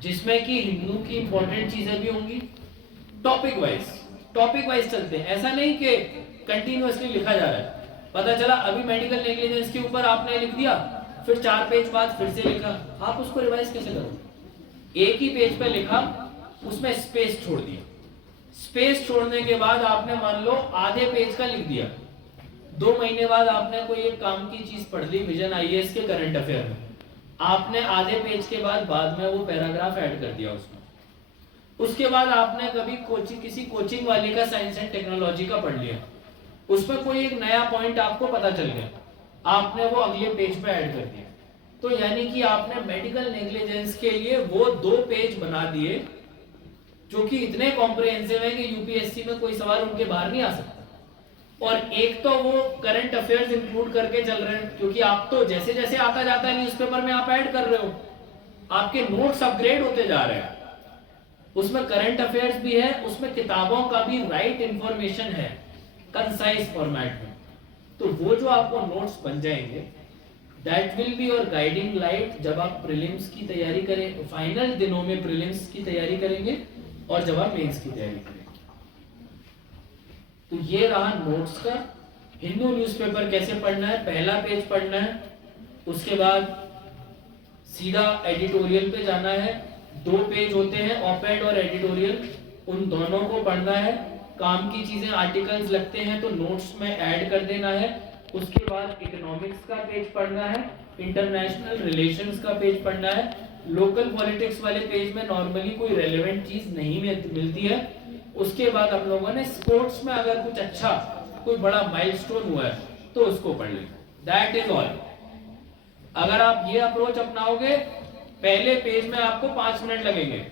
जिसमें कि हिंदू की इंपॉर्टेंट चीजें भी होंगी। टॉपिक वाइज चलते हैं, ऐसा नहीं कि कंटिन्यूअसली लिखा जा रहा है। पता चला अभी मेडिकल नेग्लिजेंस के ऊपर आपने लिख दिया, फिर 4 पेज बाद फिर से लिखा, आप उसको रिवाइज कैसे करोगे? एक ही पेज पे लिखा, उसमें स्पेस छोड़ दिया, स्पेस छोड़ने के बाद आपने मान लो आधे पेज का लिख दिया, 2 महीने बाद आपने कोई एक काम की चीज पढ़ ली, विजन आईएएस के करंट अफेयर में, आपने आधे पेज के बाद में वो पैराग्राफ ऐड कर दिया उसमें। उसके बाद आपने कभी किसी कोचिंग वाले का साइंस एंड टेक्नोलॉजी का पढ़ लिया, उसमें कोई एक नया पॉइंट आपको पता चल गया, आपने वो अगले पेज पे ऐड कर दिया। तो यानी कि आपने मेडिकल नेग्लिजेंस के लिए वो 2 पेज बना दिए, जो कि इतने कॉम्प्रिहेंसिव है कि यूपीएससी में कोई सवाल उनके बाहर नहीं आ सकता। और एक तो वो करंट अफेयर्स इंक्लूड करके चल रहे हैं, क्योंकि आप तो जैसे जैसे आता जाता है न्यूज़पेपर में आप ऐड कर रहे हो, आपके नोट्स अपग्रेड होते जा रहे हैं, उसमें करंट अफेयर्स भी है, उसमें किताबों का भी राइट इंफॉर्मेशन है कंसाइज फॉर्मेट में। तो वो जो आपको नोट्स बन जाएंगे, that will be your guiding light जब आप प्रीलिम्स की तैयारी करें, फाइनल दिनों में प्रीलिम्स की तैयारी करेंगे और जब आप मेंस की तैयारी करेंगे। तो ये रहा नोट्स का। हिंदू न्यूज़पेपर कैसे पढ़ना है, पहला पेज पढ़ना है, उसके बाद सीधा एडिटोरियल पे जाना है, 2 पेज होते हैं ऑपेड और एडिटोरियल, उन दोनों को पढ़ना है। काम की चीजें आर्टिकल्स लगते हैं तो नोट्स में ऐड कर देना है। उसके बाद इकोनॉमिक्स का पेज पढ़ना है, इंटरनेशनल रिलेशंस का पेज पढ़ना है। लोकल पॉलिटिक्स वाले पेज में नॉर्मली कोई रेलेवेंट चीज नहीं मिलती है। उसके बाद हम लोगों ने स्पोर्ट्स में अगर कुछ अच्छा, कोई बड़ा माइलस्टोन हुआ है तो उसको पढ़ लेना। That is all. अगर आप ये अप्रोच अपनाओगे, पहले पेज में आपको 5 मिनट लगेंगे,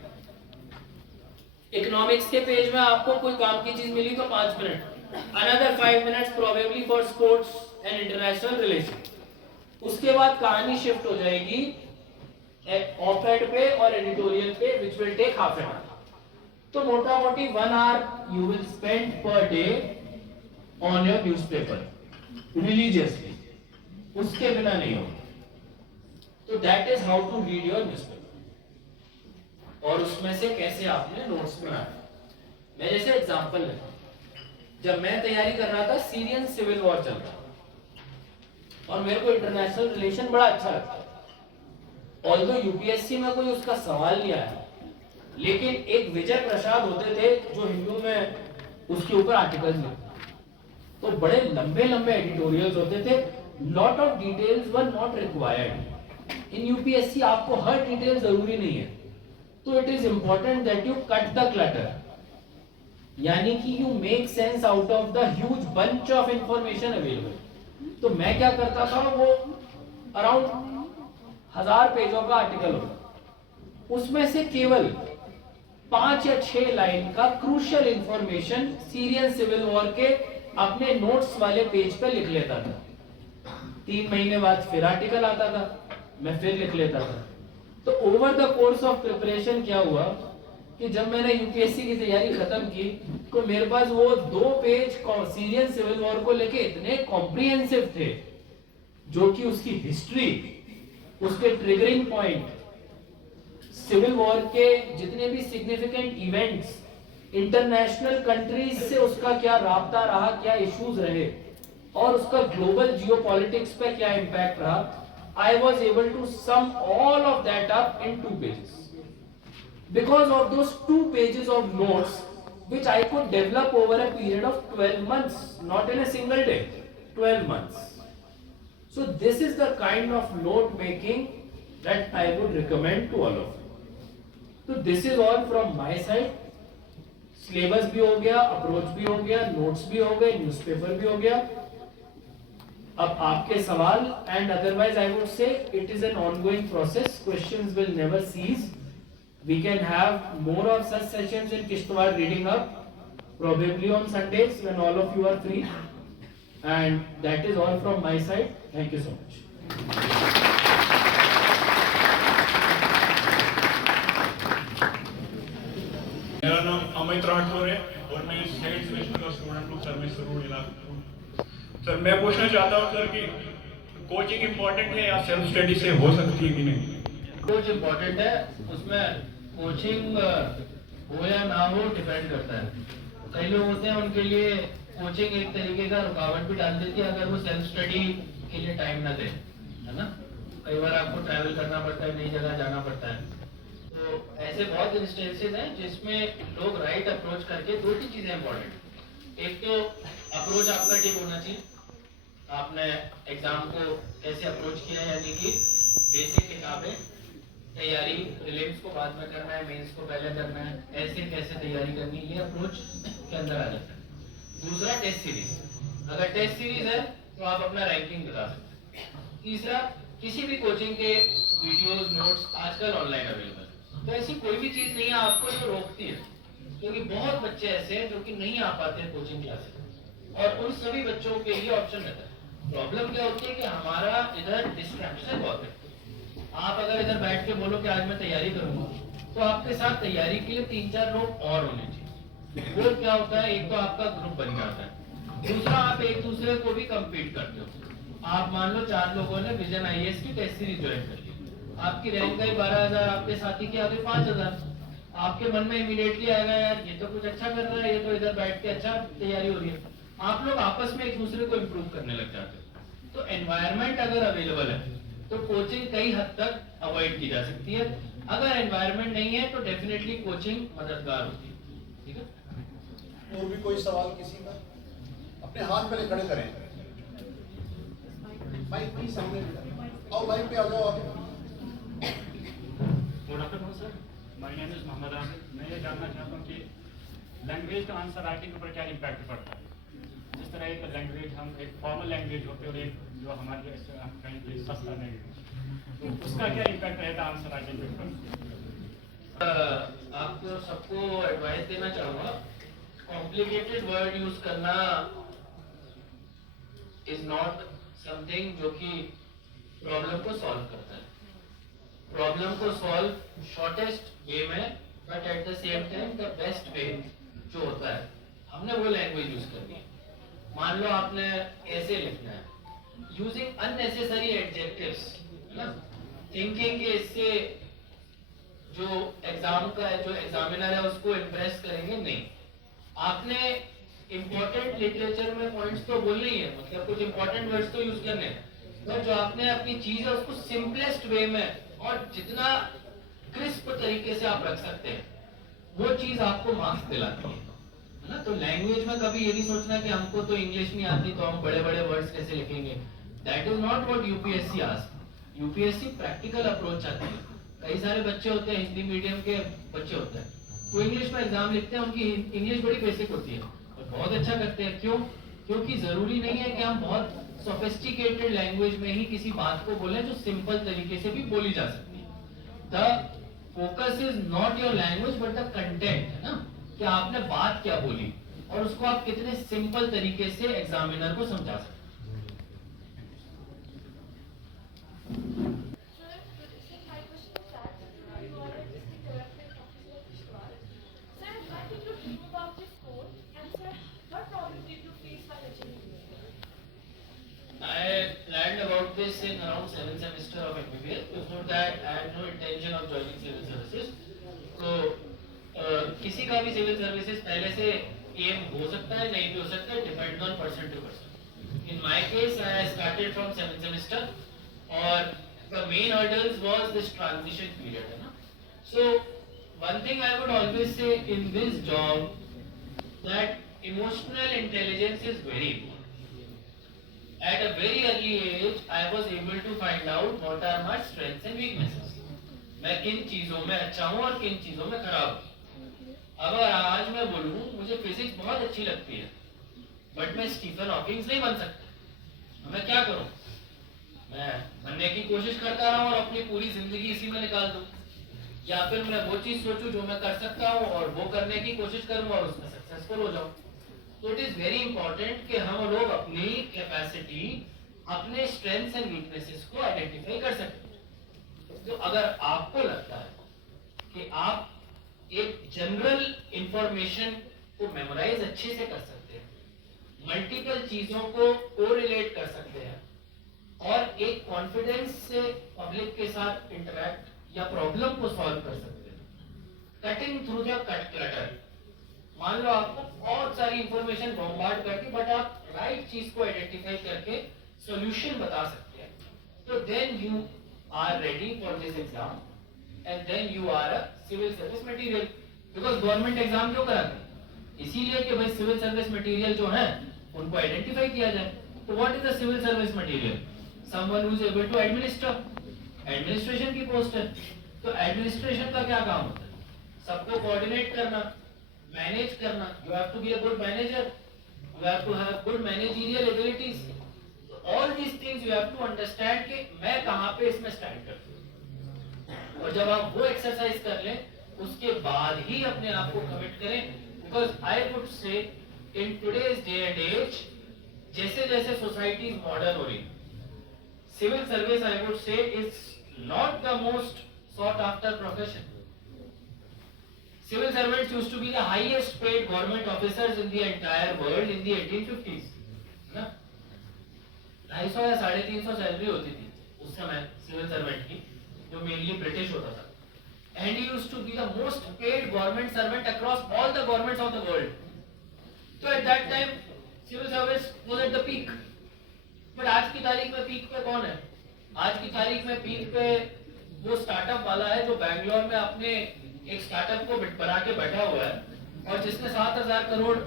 इकोनॉमिक्स के पेज में आपको कोई काम की चीज मिली तो 5 minute, another 5 minutes probably for sports and international relation. उसके बाद कहानी शिफ्ट हो जाएगी ऑपेड पे और एडिटोरियल पे, which will take half an hour. तो मोटा मोटी 1 hour you will spend per day on your newspaper religiously, उसके बिना नहीं होगा। तो that is how to read your newspaper, और उसमें से कैसे आपने नोट्स बनाए। मैं जैसे एग्जांपल लेता हूं, जब मैं तैयारी कर रहा था, सीरियन सिविल वॉर चल रहा था और मेरे को इंटरनेशनल रिलेशन बड़ा अच्छा लगता है। ऑल्दो यूपीएससी में कोई उसका सवाल नहीं आया, लेकिन एक विजय प्रसाद होते थे जो हिंदू में उसके ऊपर आर्टिकल्स लिखते, तो बड़े लंबे लंबे एडिटोरियल्स होते थे। Lot of details were not required in UPSC, आपको हर डिटेल जरूरी नहीं है। तो it is important that you cut the clutter, यानी कि you make sense out of the huge bunch of information available. तो मैं क्या करता था, वो अराउंड 1000 पेजों का आर्टिकल होगा, उसमें से केवल 5 या 6 लाइन का crucial information Syrian civil war के अपने नोट्स वाले पेज पे लिख लेता था। 3 महीने बाद फिर आर्टिकल आता था, मैं फिर लिख लेता था। तो over the course of preparation क्या हुआ कि जब मैंने यूपीएससी की तैयारी खत्म की, तो मेरे पास वो 2 पेज सीरियन सिविल वॉर को लेके इतने कॉम्प्रिहेंसिव थे, जो कि उसकी हिस्ट्री, उसके ट्रिगरिंग पॉइंट, सिविल वॉर के जितने भी सिग्निफिकेंट इवेंट्स, इंटरनेशनल कंट्रीज से उसका क्या राब्ता रहा, क्या इश्यूज रहे, और उसका ग्लोबल जियोपॉलिटिक्स पे क्या इम्पैक्ट रहा, I was able to sum all of that up in 2 pages. Because of those 2 pages of notes, which I could develop over a period of 12 months, not in a single day, 12 months. So this is the kind of note making that I would recommend to all of you. So this is all from my side. Syllabus भी हो गया, approach भी हो गया, notes भी हो गए, newspaper भी हो गया। अब आपके सवाल, and otherwise I would say it is an ongoing process, questions will never cease. we can have more of such sessions in Kishtwar Reading Hub, probably on Sundays when all of you are free. And that is all from my side. Thank you so much. मेरा नाम अमित राठौर है और मैं second semester का student हूँ sir. मैं सरूर इलाका। Sir मैं पूछना चाहता हूँ सर कि कोचिंग इम्पोर्टेंट है या सेल्फ स्टडी से हो सकती है कि नहीं? कोच इम्पोर्टेंट है, उसमें कोचिंग हो या ना हो डिपेंड करता है। कई लोग होते हैं उनके लिए कोचिंग एक तरीके का रुकावट भी डाल देती है अगर वो सेल्फ स्टडी के लिए टाइम ना दे, है ना। कई बार आपको ट्रैवल करना पड़ता है, नई जगह जाना पड़ता है, तो ऐसे बहुत इंस्टेंसेस हैं जिसमें लोग राइट अप्रोच करके दो तीन चीजें इंपॉर्टेंट। एक तो अप्रोच आपका ठीक होना चाहिए, आपने एग्जाम को कैसे अप्रोच किया, यानी कि बेसिक किताबें, तैयारी, प्रीलिम्स को बाद में करना है, मेंस को पहले करना है, ऐसे कैसे तैयारी करनी है, ये अप्रोच के अंदर आ जाता है। दूसरा टेस्ट सीरीज, अगर टेस्ट सीरीज है तो आप अपना रैंकिंग बता सकते हैं। तीसरा किसी भी कोचिंग के वीडियोस, नोट्स आजकल ऑनलाइन अवेलेबल है, तो ऐसी कोई भी चीज नहीं है आपको जो रोकती है, क्योंकि बहुत बच्चे ऐसे हैं जो कि नहीं आ पाते कोचिंग क्लासेस, और उन सभी बच्चों के लिए ऑप्शन रहता है। प्रॉब्लम क्या होती है कि हमारा इधर डिस्ट्रैक्शन बहुत है। आप अगर इधर बैठ के बोलो कि आज मैं तैयारी करूंगा, तो आपके साथ तैयारी के लिए 3-4 लोग और होने चाहिए। वो क्या होता है, एक तो आपका ग्रुप बन जाता है, दूसरा आप एक दूसरे को भी कम्पीट करते हो। आप मान लो 4 लोगों ने विजन आईएएस की टेस्ट सीरीज ज्वाइन कर ली, आपकी रैंक गई 12,000, आपके साथी की आ गई 5,000। आपके मन में इमीडिएटली आएगा यार ये तो कुछ अच्छा कर रहा है, ये तो इधर बैठ के अच्छा तैयारी हो रही है। आप लोग आपस में एक दूसरे को इम्प्रूव करने लग जाते हो। तो एनवायरमेंट अगर अवेलेबल है तो कोचिंग कई हद तक अवॉइड की जा सकती है। अगर एनवायरमेंट नहीं है तो डेफिनेटली कोचिंग मददगार होती है। ठीक है, और भी कोई सवाल किसी का? अपने हाथ पहले खड़े करें, माइक भी सामने आओ, माइक पे आ जाओ आप। Good afternoon sir, my name is Mohammad Asif. मैं ये जानना चाहता हूँ कि लैंग्वेज का आंसर राइटिंग के ऊपर क्या इम्पैक्ट पड़ता है। जिस तरह एक लैंग्वेज, हम एक फॉर्मल लैंग्वेज होते हैं और एक जो हमारे जैसे हम कहेंगे सस्ता लैंग्वेज, तो उसका क्या इम्पैक्ट रहता है आंसर राइटिंग के ऊपर? आपको सबको एडवाइस देना चाहूंगा, कॉम्प्लिकेटेड वर्ड यूज करना इज नॉट समथिंग जो कि प्रॉब्लम को सॉल्व करता है। प्रॉब्लम को सॉल्व शॉर्टेस्ट वे में, but at the same time the best way जो होता है, हमने वो लैंग्वेज यूज करनी है। मान लो आपने ऐसे लिखना है, यूजिंग अननेसेसरी एडजेक्टिव्स, है ना, थिंकिंग के इससे जो एग्जाम का है, जो एग्जामिनर है उसको इम्प्रेस करेंगे, नहीं। आपने इंपॉर्टेंट लिटरेचर में पॉइंट्स तो बोलने ही है, मतलब कुछ इंपॉर्टेंट वर्ड्स तो यूज करने हैं, तो जो आपने अपनी चीज है उसको सिंपलेस्ट वे में और जितना क्रिस्प तरीके से आप रख सकते हैं, वो चीज आपको मार्क्स दिलाती है ना। तो लैंग्वेज में कभी ये नहीं सोचना कि हमको तो इंग्लिश नहीं आती तो हम बड़े बड़े वर्ड्स कैसे लिखेंगे। That is not what UPSC ask. UPSC practical approach चाहती है। कई सारे बच्चे होते हैं, हिंदी मीडियम के बच्चे होते हैं, वो इंग्लिश में एग्जाम लिखते हैं, उनकी इंग्लिश बड़ी बेसिक होती है और बहुत अच्छा करते हैं। क्यों? क्योंकि जरूरी नहीं है कि हम बहुत सोफिस्टिकेटेड लैंग्वेज में ही किसी बात को बोलें जो सिंपल तरीके से भी बोली जा सकती है। The focus is not your language but the content, है ना, कि आपने बात क्या बोली और उसको आप कितने सिंपल तरीके से एग्जामिनर को समझा सकते हैं। I learned about this in around 7th semester of MBBS. Before that, I had no intention of joining civil services. So, किसी का भी सिविल सर्विसेज पहले से एम हो सकता है, नहीं भी हो सकता है, depend on person to person. In my case I started from 7th semester और the main hurdles was this transition period, है ना। So one thing I would always say in this job that emotional intelligence is very important. At a very early age, I was able to find out what are my strengths and weaknesses. मैं किन चीजों में अच्छा हूँ और किन चीजों में खराब हूँ। अगर आज मैं बोलूँ मुझे फिजिक्स बहुत अच्छी लगती है, बट मैं स्टीफन हॉकिंग्स नहीं बन सकता, मैं क्या करूँ? मैं बनने की कोशिश करता रहा और अपनी पूरी जिंदगी इसी में निकाल दूँ। या फिर मैं वो चीज सोचूं जो मैं कर सकता हूँ और वो करने की कोशिश करूँ और उसमें सक्सेसफुल हो जाऊं। तो इट इज वेरी इंपॉर्टेंट कि हम लोग अपनी कैपेसिटी, अपने स्ट्रेंथ्स एंड वीकनेसेस को आइडेंटिफाई कर सकें। तो अगर आपको लगता है कि आप एक जनरल इंफॉर्मेशन को मेमोराइज अच्छे से कर सकते हैं, मल्टीपल चीजों को कोरिलेट कर सकते हैं और एक कॉन्फिडेंस से पब्लिक के साथ इंटरैक्ट या प्रॉब्लम को सॉल्व कर सकते हैं, cutting through the cut clutter. मान लो आपको बहुत सारी इंफॉर्मेशन बॉम्बार्ड करके बट आप राइट चीज को आइडेंटिफाई करके सॉल्यूशन बता सकते हैं, तो then you are ready for this exam and then you are a civil service material. Because government exam क्यों कराते हैं? इसीलिए कि भाई सिविल सर्विस मटेरियल जो है उनको आइडेंटिफाई किया जाए। तो what is the civil service material? Someone who is able to administer, administration की पोस्ट है। तो एडमिनिस्ट्रेशन का क्या काम होता है? सबको कोऑर्डिनेट करना, मैनेज करना। You have to be a good manager, you have to have good managerial abilities. All these things you have to understand कि मैं कहां पे इसमें स्टैंड करता हूं। और जब आप वो एक्सरसाइज कर लें उसके बाद ही अपने आप को कमिट करें। Because I would say in today's day and age, जैसे जैसे सोसाइटी मॉडर्न हो रही, civil service I would say is not the most sought after profession. Civil servants used to be the highest paid government officers in the entire world in the 1850s. ना 250 या 350 salary होती थी उस समय civil servant की, जो mainly British होता था. And he used to be the most paid government servant across all the governments of the world. So at that time civil service was at the peak. But आज की तारीख में peak पे कौन है? आज की तारीख में पीक पे वो स्टार्टअप वाला है जो बैंगलोर में अपने एक स्टार्टअप को बना के बैठा हुआ है और जिसने 7,000 करोड़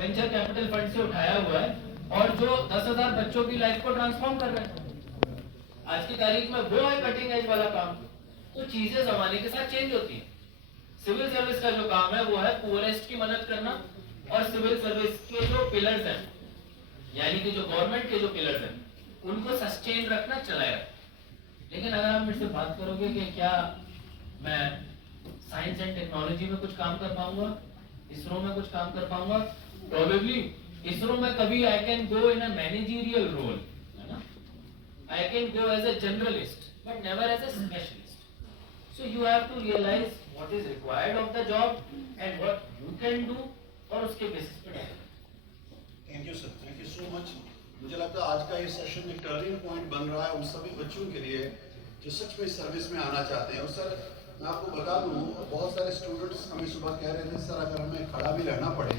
वेंचर कैपिटल फंड से उठाया हुआ है और जो 10,000 बच्चों की लाइफ को ट्रांसफॉर्म कर रहा है। आज की तारीख में वो है कटिंग एज वाला काम। तो चीजें जमाने के साथ चेंज होती है। सिविल सर्विस का जो काम है वो है पुअरेस्ट की मदद करना और सिविल सर्विस के जो पिलर्स हैं, यानी कि जो गवर्नमेंट के जो पिलर्स हैं, उनको सस्टेन रखना, चलाए रखना। लेकिन अगर आप मेरे से बात करोगे कि क्या मैं साइंस एंड टेक्नोलॉजी में कुछ काम कर पाऊंगा, इसरो में कुछ काम कर पाऊंगा, प्रोबेबली इसरो में कभी I can go in a managerial role, है ना, I can go as a generalist but never as a specialist. So you have to realise what is required of the job and what you can do और उसके basis पे। Thank you sir, thank you so much. मुझे लगता है आज का ये session एक टर्निंग पॉइंट बन रहा है उन सभी बच्चों के लिए जो सच में सर्विस में आना चाहते हैं। और सर मैं आपको बता दूं, बहुत सारे स्टूडेंट्स हमें सुबह कह रहे थे सर अगर हमें खड़ा भी रहना पड़े,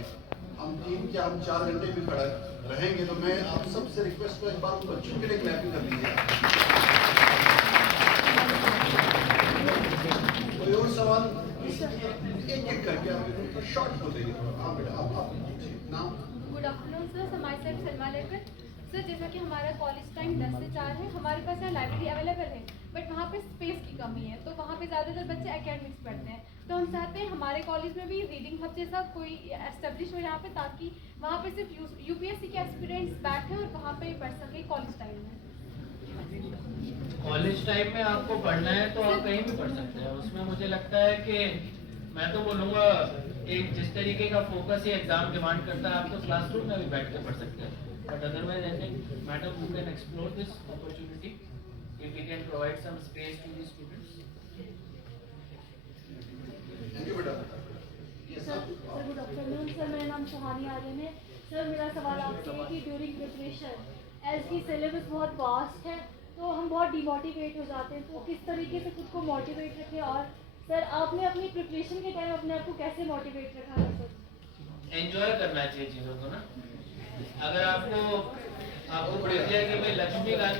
हम 3 या 4 घंटे भी खड़ा रहेंगे, तो मैं आप सबसे रिक्वेस्ट करूं एक बार उन बच्चों के लिए क्लैपिंग कर लीजिए। कोई और सवाल एक करके आप शॉर्ट हो जाइए थोड़ा। हाँ बेटा आप नाम। Good afternoon sir, my self Salma लेकर। सर जैसा कि हमारा कॉलेज टाइम 10 से 4 है, हमारे पास यहाँ लाइब्रेरी अवेलेबल है बट वहाँ पे स्पेस की कमी है, तो वहाँ पे ज़्यादातर बच्चे एकेडमिक्स पढ़ते हैं। तो हम चाहते हैं हमारे कॉलेज में भी रीडिंग हब जैसा कोई एस्टेब्लिश हो यहाँ पे, ताकि वहाँ पे सिर्फ यूपीएससी के एस्पिरेंट्स बैठे और वहाँ पे पढ़ सके कॉलेज टाइम में। कॉलेज टाइम में आपको पढ़ना है तो आप कहीं भी पढ़ सकते हैं। उसमें मुझे लगता है कि मैं तो बोलूँगा एक जिस तरीके का फोकस ये एग्जाम डिमांड करता है आप तो क्लासरूम में भी बैठ के पढ़ सकते हैं। But otherwise I think madam you can explore this opportunity if we can provide some space to the students. Thank you बेटा। सर गुड आफ्टरनून सर, मेरा नाम सुहानी आर्यन है। सर मेरा सवाल आपसे है कि ड्यूरिंग प्रिपरेशन एज की सिलेबस बहुत वास्ट है तो हम बहुत डिमोटिवेट हो जाते हैं, तो किस तरीके से खुद को मोटिवेट रखें? और सर आपने अपनी प्रिपरेशन के टाइम अपने आप को कैसे मोटिवेट रखा है? सर एंजॉय करना चाहिए चीज़ों को ना। अगर आपको दिया कि भाई लक्ष्मीकांत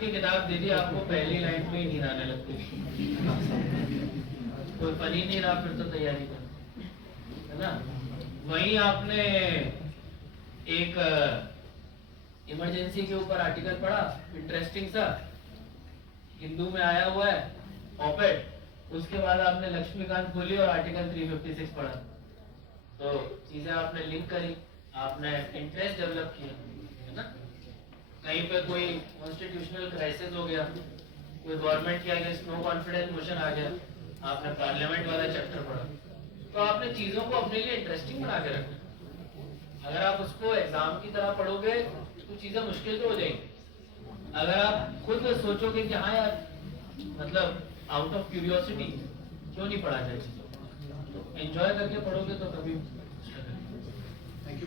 की किताब दे दी, आपको पहली लाइन में ही नींद आने लगती, कोई फनी नहीं रहा फिर तो तैयारी कर, है ना। वहीं आपने एक इमरजेंसी के ऊपर आर्टिकल पढ़ा इंटरेस्टिंग सा, हिंदू में आया हुआ है ऑपेड, उसके बाद आपने लक्ष्मीकांत खोली और आर्टिकल 356 पढ़ा, तो चीजें आपने लिंक करी, आपने इंटरेस्ट डेवलप किया, है ना। कहीं पे कोई कॉन्स्टिट्यूशनल क्राइसिस हो गया कोई गवर्नमेंट के अगेंस्ट नो कॉन्फिडेंस मोशन आ गया, आपने पार्लियामेंट वाला चैप्टर पढ़ा, तो आपने चीजों को अपने लिए इंटरेस्टिंग बना के रखना। अगर आप उसको एग्जाम की तरह पढ़ोगे तो चीजें मुश्किल तो हो जाएंगी। अगर आप खुद सोचोगे कि हाँ यार मतलब आउट ऑफ क्यूरियोसिटी क्यों नहीं पढ़ा जाए चीजों को, तो एंजॉय करके पढ़ोगे तो कभी। Thank you.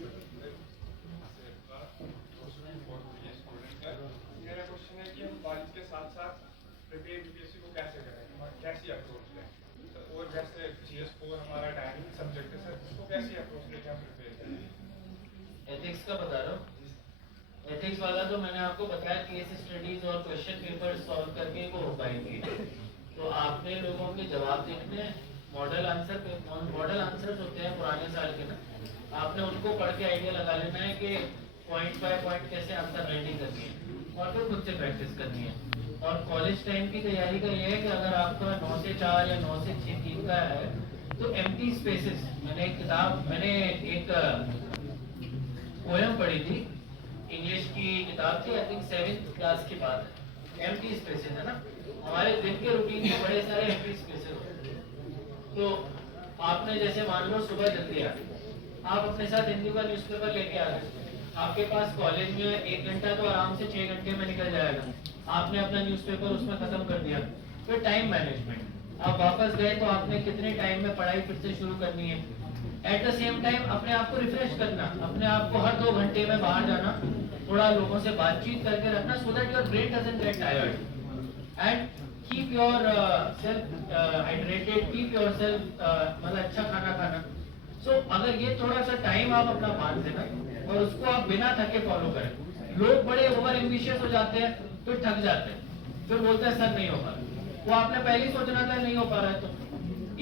मेरा क्वेश्चन है कि हम कॉलेज के साथ साथ प्रिपेयर यूपीएससी को कैसे करें, कैसी अप्रोच लें, और जैसे GS4 हमारा डायनिंग सब्जेक्ट है सर, उसको कैसी अप्रोच लेके हम प्रिपेयर करें? एथिक्स का बता रहा हूँ। एथिक्स वाला तो मैंने आपको बताया केस स्टडीज और क्वेश्चन पेपर सॉल्व करके वो हो पाएंगे। तो आपने लोगों के जवाब देखने, मॉडल आंसर होते हैं पुराने साल के ना, आपने उनको पढ़ के आइडिया लगा लेना है कि पॉइंट बाय पॉइंट कैसे आंसर राइटिंग करनी है, और फिर खुद से प्रैक्टिस करनी है। और कॉलेज टाइम की तैयारी का ये है कि अगर आपका 9 से 4 या 9 से 6 3 का है तो एम्प्टी स्पेसेस, मैंने एक पोएम पढ़ी थी, इंग्लिश की किताब थी, आई थिंक 7th क्लास की बात है। एम्प्टी स्पेसेस है ना, हमारे दिन के रूटीन में बड़े सारे एम्प्टी स्पेसेस होते हैं। तो आपने जैसे मान लो सुबह जल्दी आ गए, आप अपने साथ हिंदी का न्यूज़पेपर लेके आ गए, आपके पास कॉलेज में 1 घंटा तो आराम से 6 घंटे में निकल जाएगा, आपने अपना न्यूज़पेपर उसमें खत्म कर दिया। फिर टाइम मैनेजमेंट, आप वापस गए तो आपने कितने टाइम में पढ़ाई फिर से शुरू करनी है। एट द सेम टाइम अपने आप को रिफ्रेश करना, अपने आप को हर 2 घंटे में बाहर जाना, थोड़ा लोगों से बातचीत करके रखना, so that your brain doesn't get tired, and keep your self hydrated, keep your self मतलब अच्छा खाना खाना। सो अगर ये थोड़ा सा टाइम आप अपना मान देना और उसको आप बिना थके फॉलो करें। लोग बड़े ओवर एम्बिशियस हो जाते हैं, फिर थक जाते हैं, फिर बोलते हैं सर नहीं हो पा रहा। वो आपने पहले ही सोचना था नहीं हो पा रहा है, तो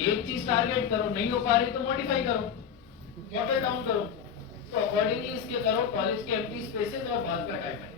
एक चीज टारगेट करो, नहीं हो पा रही तो मॉडिफाई करो, वाटर डाउन करो, तो अकॉर्डिंगली इसके करो। कॉलेज के एम्प्टी स्पेसेस और बात का टाइम है।